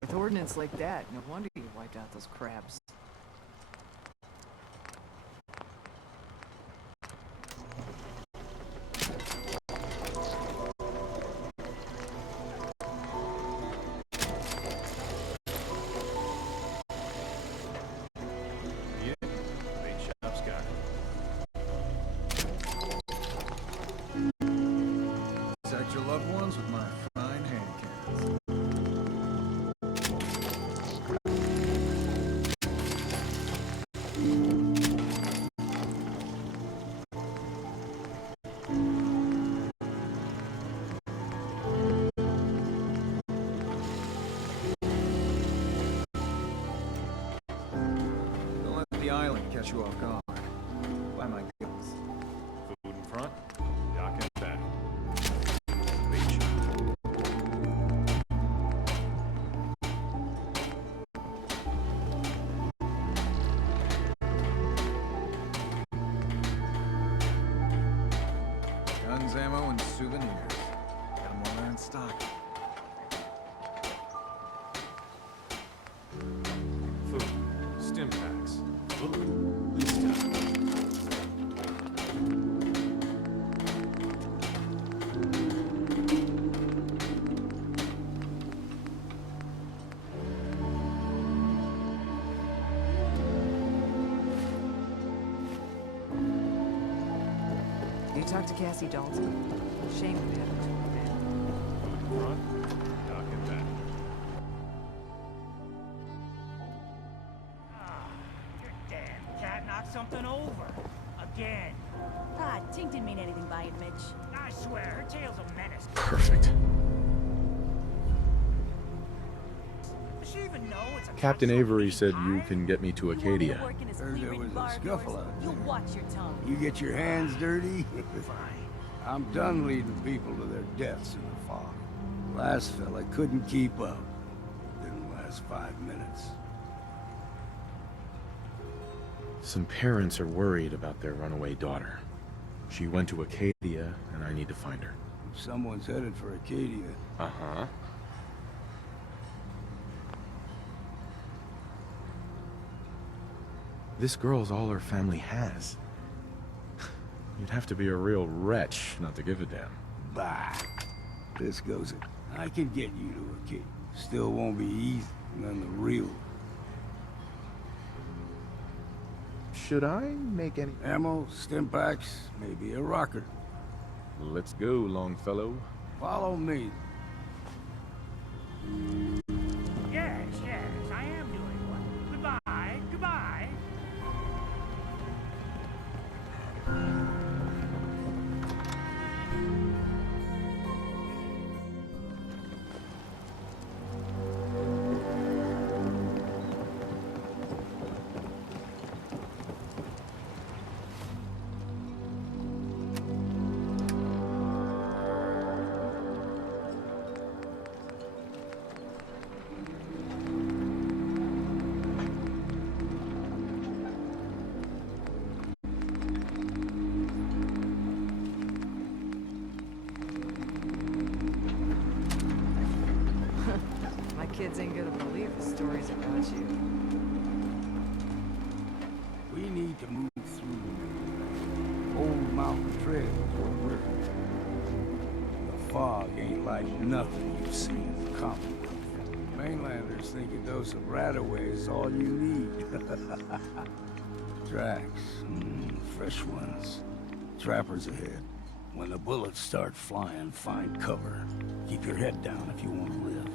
With ordnance like that, no wonder you wiped out those crabs. Protect your loved ones with my fine hand cannons. Don't let the island catch you off guard. By my guns. Food in front, dock in back. Guns, ammo, and souvenirs. Got them all there in stock. Food, stim packs. Ooh, this time. You talked to Cassie Dalton? Shame we haven't to her, man. Food in front, dock in back. Your damn cat knocked something over. Again. Ah, Tink didn't mean anything by it, Mitch. I swear, her tail's a menace. Perfect. Does she even know it's a Captain Avery said you can get me to Acadia. Heard there was a scuffle out there. You watch your tongue. You get your hands dirty? I'm done leading people to their deaths in the fog. Last fella couldn't keep up. last 5 minutes. Some parents are worried about their runaway daughter. She went to Acadia, and I need to find her. Someone's headed for Acadia. Uh-huh. This girl's all her family has. You'd have to be a real wretch not to give a damn. Bah. This goes it. I can get you to Acadia. Still won't be easy. None the real. Should I make any... Ammo, stim packs, maybe a rocket. Let's go, Longfellow. Follow me. Yes, I am doing one. Goodbye, goodbye. My kids ain't gonna believe the stories about you. We need to move through old mountain trails where we're from. The fog ain't like nothing you've seen in Commonwealth. Mainlanders think a dose of Radaway is all you need. Tracks, fresh ones. Trappers ahead. When the bullets start flying, find cover. Keep your head down if you want to live.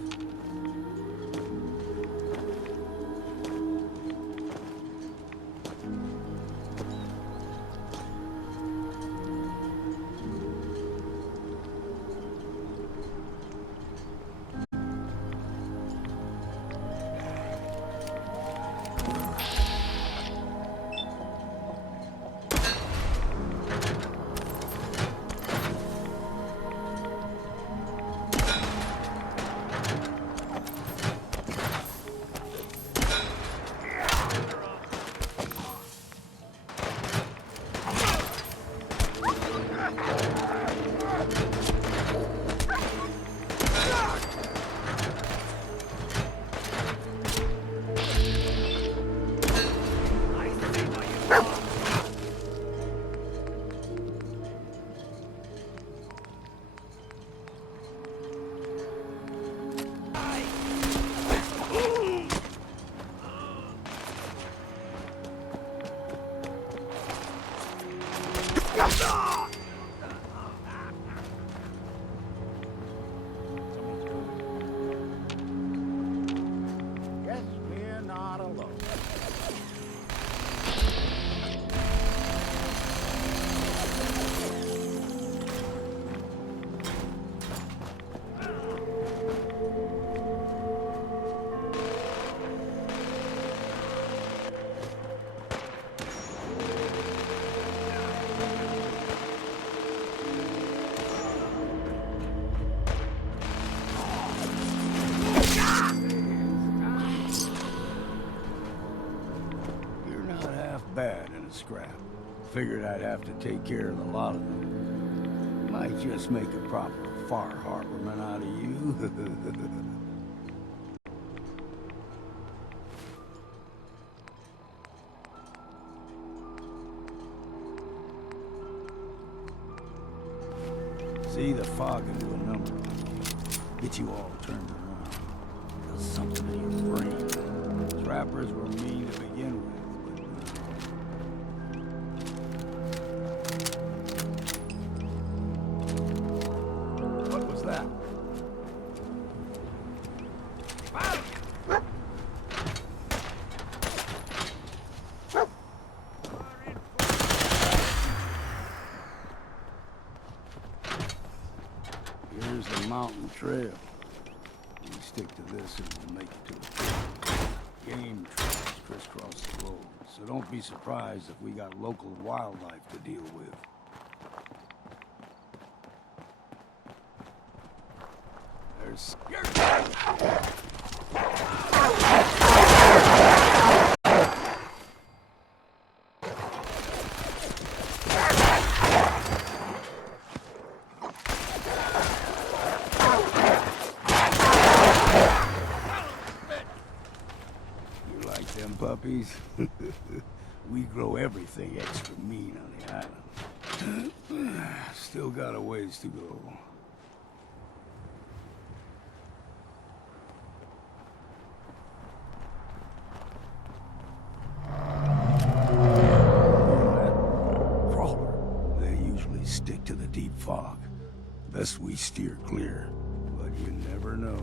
Guess we're not alone. Bad in a scrap. Figured I'd have to take care of a lot of them. Might just make a proper Far Harborman out of you. See, the fog can do a number on you. Get you all turned around. Does something in your brain. Trappers were mean to begin with. Here's the mountain trail. We stick to this and we'll make it to it. Game trails crisscross the road, so don't be surprised if we got local wildlife to deal with. There's... Them puppies? We grow everything extra mean on the island. Still got a ways to go. Crawler. They usually stick to the deep fog. Best we steer clear. But you never know.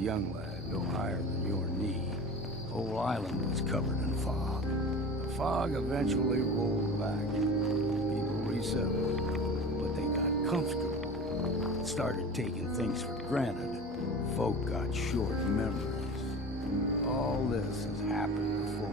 Young lad, no higher than your knee. Whole island was covered in fog. The fog eventually rolled back. People resettled, but they got comfortable. Started taking things for granted. Folk got short memories. All this has happened before.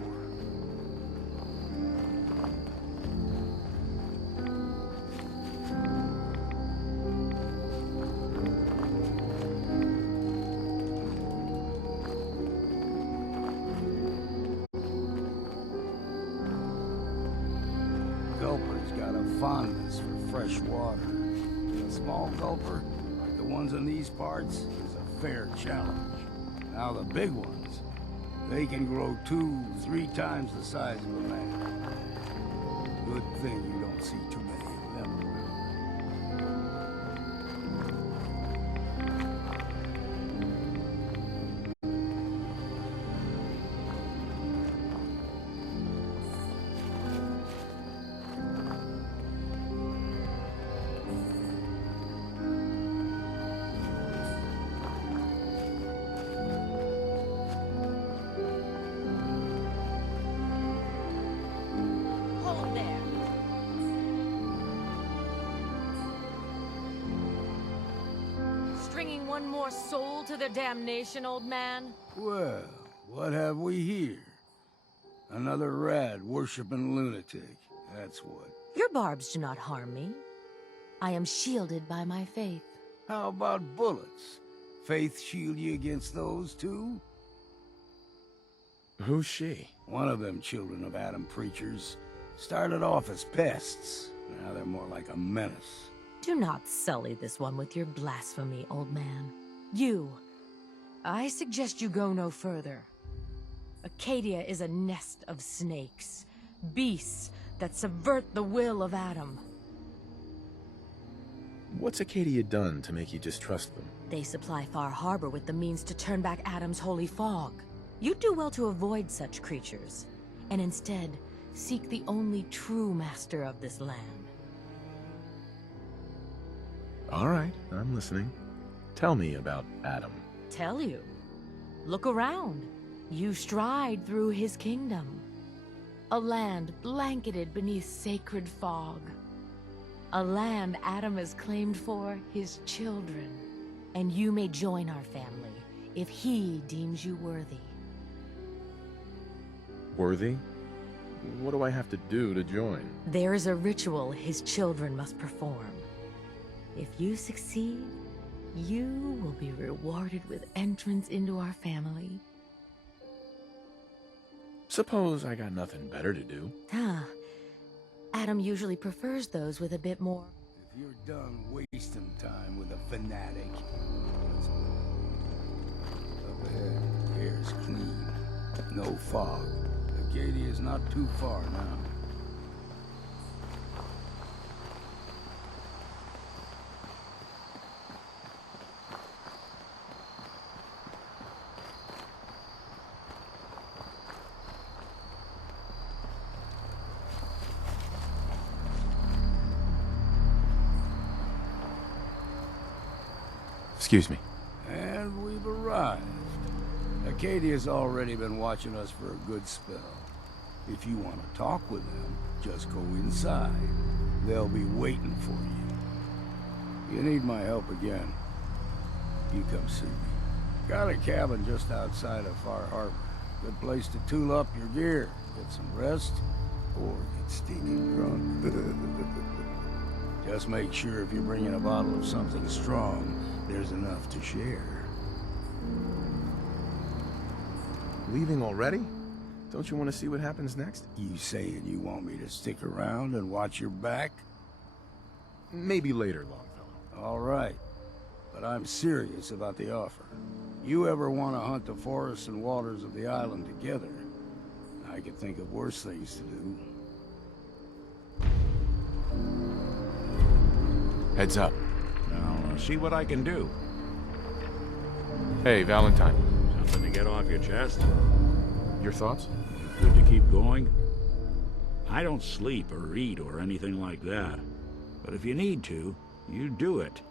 Gulper's got a fondness for fresh water. A small gulper, like the ones in these parts, is a fair challenge. Now the big ones, they can grow 2-3 times the size of a man. Good thing you don't see too many of them around. Stringing one more soul to their damnation, old man? Well, what have we here? Another rad worshipping lunatic, that's what. Your barbs do not harm me. I am shielded by my faith. How about bullets? Faith shield you against those too? Who's she? One of them children of Adam preachers. Started off as pests. Now they're more like a menace. Do not sully this one with your blasphemy, old man. I suggest you go no further. Acadia is a nest of snakes, beasts that subvert the will of Adam. What's Acadia done to make you distrust them? They supply Far Harbor with the means to turn back Adam's holy fog. You'd do well to avoid such creatures, and instead seek the only true master of this land. All right, I'm listening. Tell me about Adam. Tell you. Look around. You stride through his kingdom. A land blanketed beneath sacred fog. A land Adam has claimed for his children. And you may join our family if he deems you worthy. Worthy? What do I have to do to join? There is a ritual his children must perform. If you succeed, you will be rewarded with entrance into our family. Suppose I got nothing better to do. Adam usually prefers those with a bit more. If you're done wasting time with a fanatic, up ahead, air's clean. No fog. Acadia's not too far now. Excuse me. And we've arrived. Acadia's already been watching us for a good spell. If you want to talk with them, just go inside. They'll be waiting for you. You need my help again, you come see me. Got a cabin just outside of Far Harbor. Good place to tool up your gear, get some rest, or get stinking drunk. Just make sure if you're bringing a bottle of something strong, there's enough to share. Leaving already? Don't you want to see what happens next? You saying you want me to stick around and watch your back? Maybe later, Longfellow. All right. But I'm serious about the offer. You ever want to hunt the forests and waters of the island together, I could think of worse things to do. Heads up. I'll see what I can do. Hey, Valentine. Something to get off your chest? Your thoughts? Good to keep going? I don't sleep or eat or anything like that. But if you need to, you do it.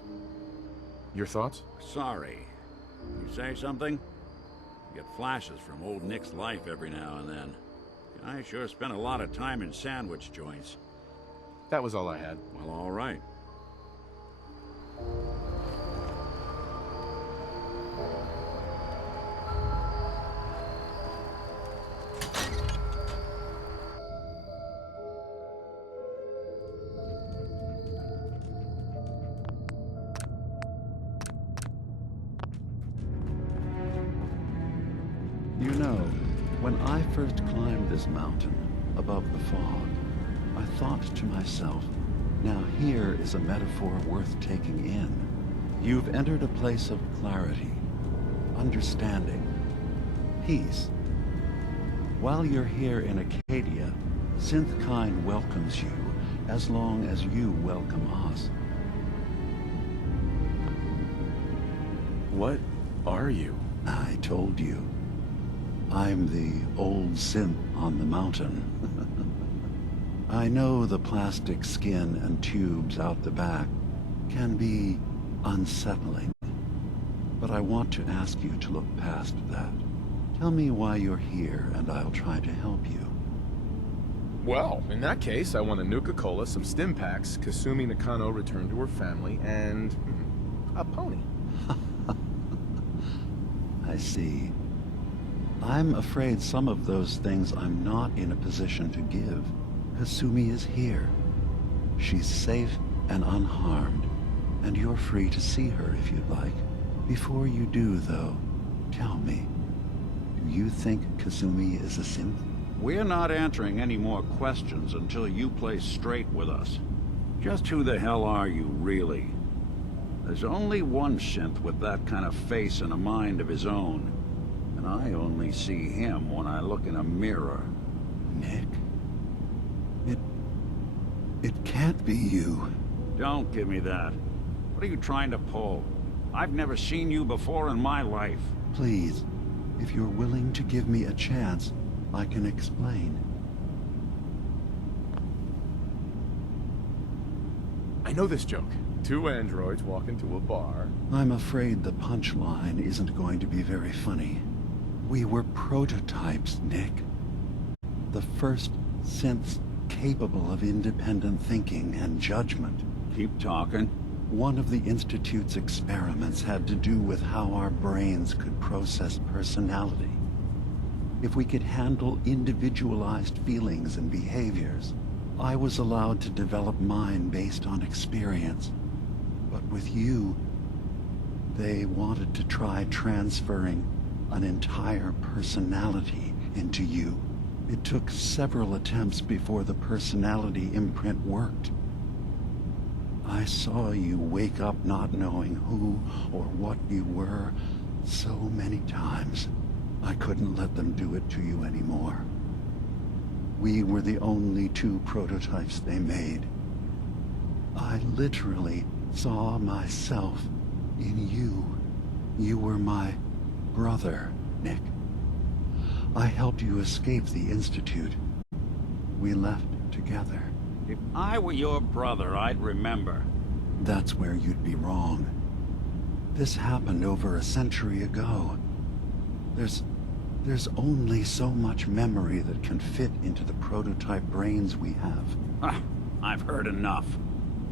Your thoughts? Sorry. You say something? You get flashes from old Nick's life every now and then. I sure spent a lot of time in sandwich joints. That was all I had. Well, all right. You know, when I first climbed this mountain above the fog, I thought to myself, now here is a metaphor worth taking in. You've entered a place of clarity, understanding, peace. While you're here in Acadia, Synthkind welcomes you as long as you welcome us. What are you? I told you. I'm the old synth on the mountain. I know the plastic skin and tubes out the back can be unsettling, but I want to ask you to look past that. Tell me why you're here, and I'll try to help you. Well, in that case, I want a Nuka-Cola, some stim packs, Kasumi Nakano returned to her family, and a pony. I see. I'm afraid some of those things I'm not in a position to give. Kasumi is here. She's safe and unharmed, and you're free to see her if you'd like. Before you do, though, tell me, do you think Kasumi is a synth? We're not answering any more questions until you play straight with us. Just who the hell are you, really? There's only one synth with that kind of face and a mind of his own. And I only see him when I look in a mirror. Nick? It can't be you. Don't give me that. What are you trying to pull? I've never seen you before in my life. Please, if you're willing to give me a chance, I can explain. I know this joke. Two androids walk into a bar. I'm afraid the punchline isn't going to be very funny. We were prototypes, Nick. The first synths capable of independent thinking and judgment. Keep talking. One of the Institute's experiments had to do with how our brains could process personality. If we could handle individualized feelings and behaviors, I was allowed to develop mine based on experience. But with you, they wanted to try transferring an entire personality into you. It took several attempts before the personality imprint worked. I saw you wake up not knowing who or what you were so many times. I couldn't let them do it to you anymore. We were the only two prototypes they made. I literally saw myself in you. You were my brother, Nick. I helped you escape the Institute. We left together. If I were your brother, I'd remember. That's where you'd be wrong. This happened over a century ago. There's only so much memory that can fit into the prototype brains we have. I've heard enough.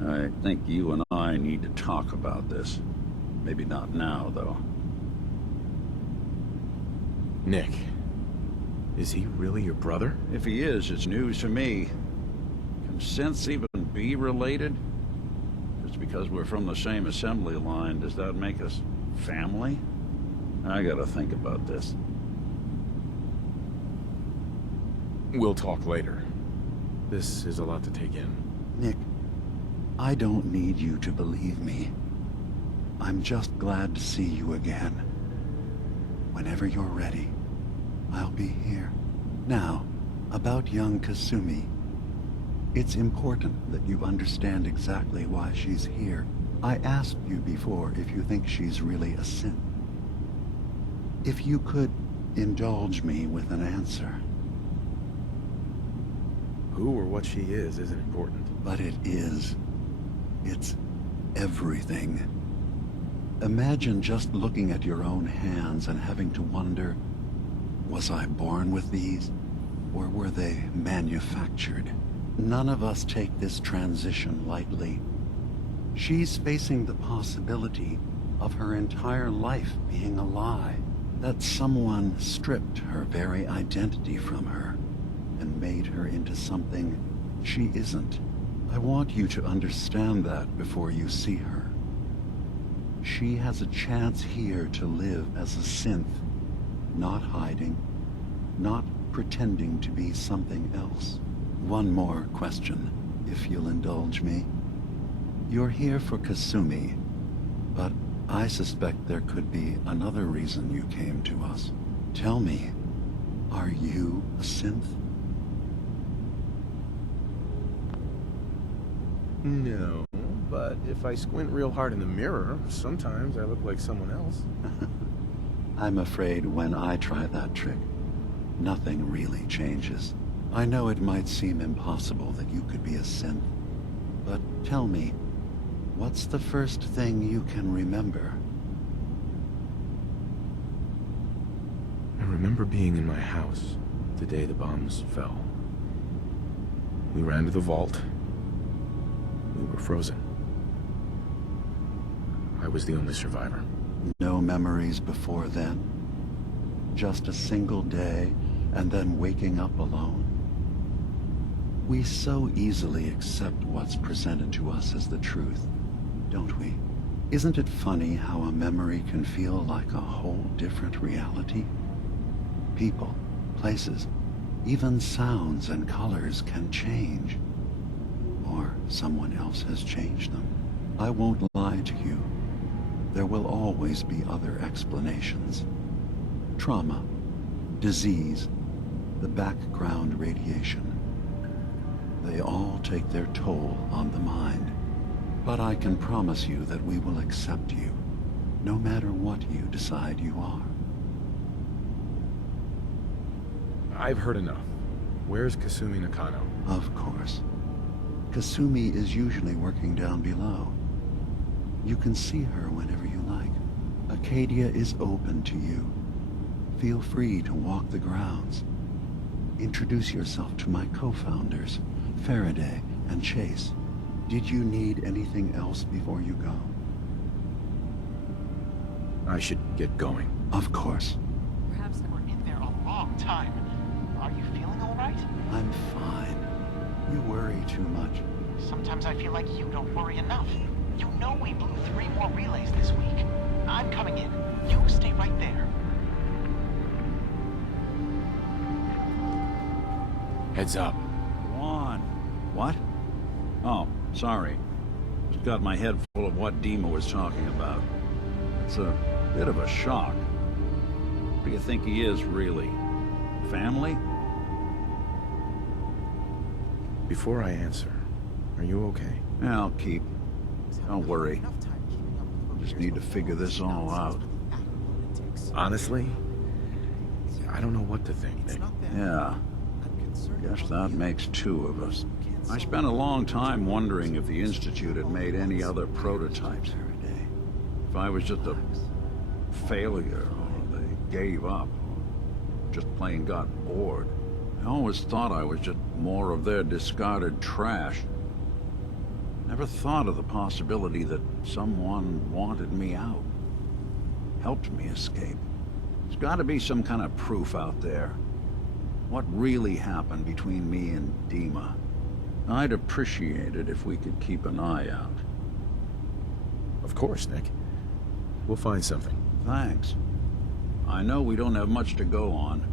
I think you and I need to talk about this. Maybe not now, though. Nick, is he really your brother? If he is, it's news to me. Can synths even be related? Just because we're from the same assembly line, does that make us family? I gotta think about this. We'll talk later. This is a lot to take in. Nick, I don't need you to believe me. I'm just glad to see you again. Whenever you're ready, I'll be here. Now, about young Kasumi. It's important that you understand exactly why she's here. I asked you before if you think she's really a synth. If you could indulge me with an answer. Who or what she is isn't important. But it is. It's everything. Imagine just looking at your own hands and having to wonder, was I born with these? Or were they manufactured? None of us take this transition lightly. She's facing the possibility of her entire life being a lie. That someone stripped her very identity from her and made her into something she isn't. I want you to understand that before you see her. She has a chance here to live as a synth, not hiding, not pretending to be something else. One more question, if you'll indulge me. You're here for Kasumi, but I suspect there could be another reason you came to us. Tell me, are you a synth? No, but if I squint real hard in the mirror, sometimes I look like someone else. I'm afraid when I try that trick, nothing really changes. I know it might seem impossible that you could be a synth, but tell me, what's the first thing you can remember? I remember being in my house the day the bombs fell. We ran to the vault. We were frozen. I was the only survivor. No memories before then? Just a single day, and then waking up alone? We so easily accept what's presented to us as the truth, don't we? Isn't it funny how a memory can feel like a whole different reality? People, places, even sounds and colors can change. Or someone else has changed them. I won't lie to you. There will always be other explanations. Trauma, disease, the background radiation. They all take their toll on the mind. But I can promise you that we will accept you, no matter what you decide you are. I've heard enough. Where's Kasumi Nakano? Of course. Kasumi is usually working down below. You can see her whenever you like. Acadia is open to you. Feel free to walk the grounds. Introduce yourself to my co-founders, Faraday and Chase. Did you need anything else before you go? I should get going. Of course. Perhaps we're in there a long time. Are you feeling all right? I'm fine. You worry too much. Sometimes I feel like you don't worry enough. You know we blew 3 more relays this week. I'm coming in. You stay right there. Heads up. Go on. What? Oh, sorry. Just got my head full of what Dima was talking about. It's a bit of a shock. What do you think he is, really? Family? Before I answer, are you okay? Yeah, I'll keep. Don't worry. Just need to figure this all out. Honestly, I don't know what to think, Nick. Yeah. Guess that makes 2 of us. I spent a long time wondering if the Institute had made any other prototypes. If I was just a failure, or they gave up, or just plain got bored. I always thought I was just more of their discarded trash. Never thought of the possibility that someone wanted me out. Helped me escape. There's gotta be some kind of proof out there. What really happened between me and Dima? I'd appreciate it if we could keep an eye out. Of course, Nick. We'll find something. Thanks. I know we don't have much to go on.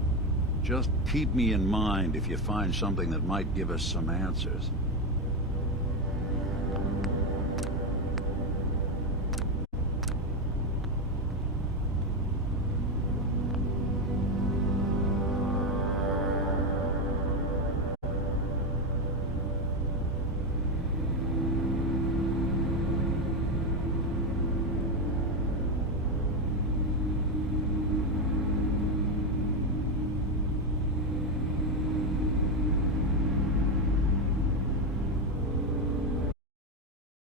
Just keep me in mind if you find something that might give us some answers.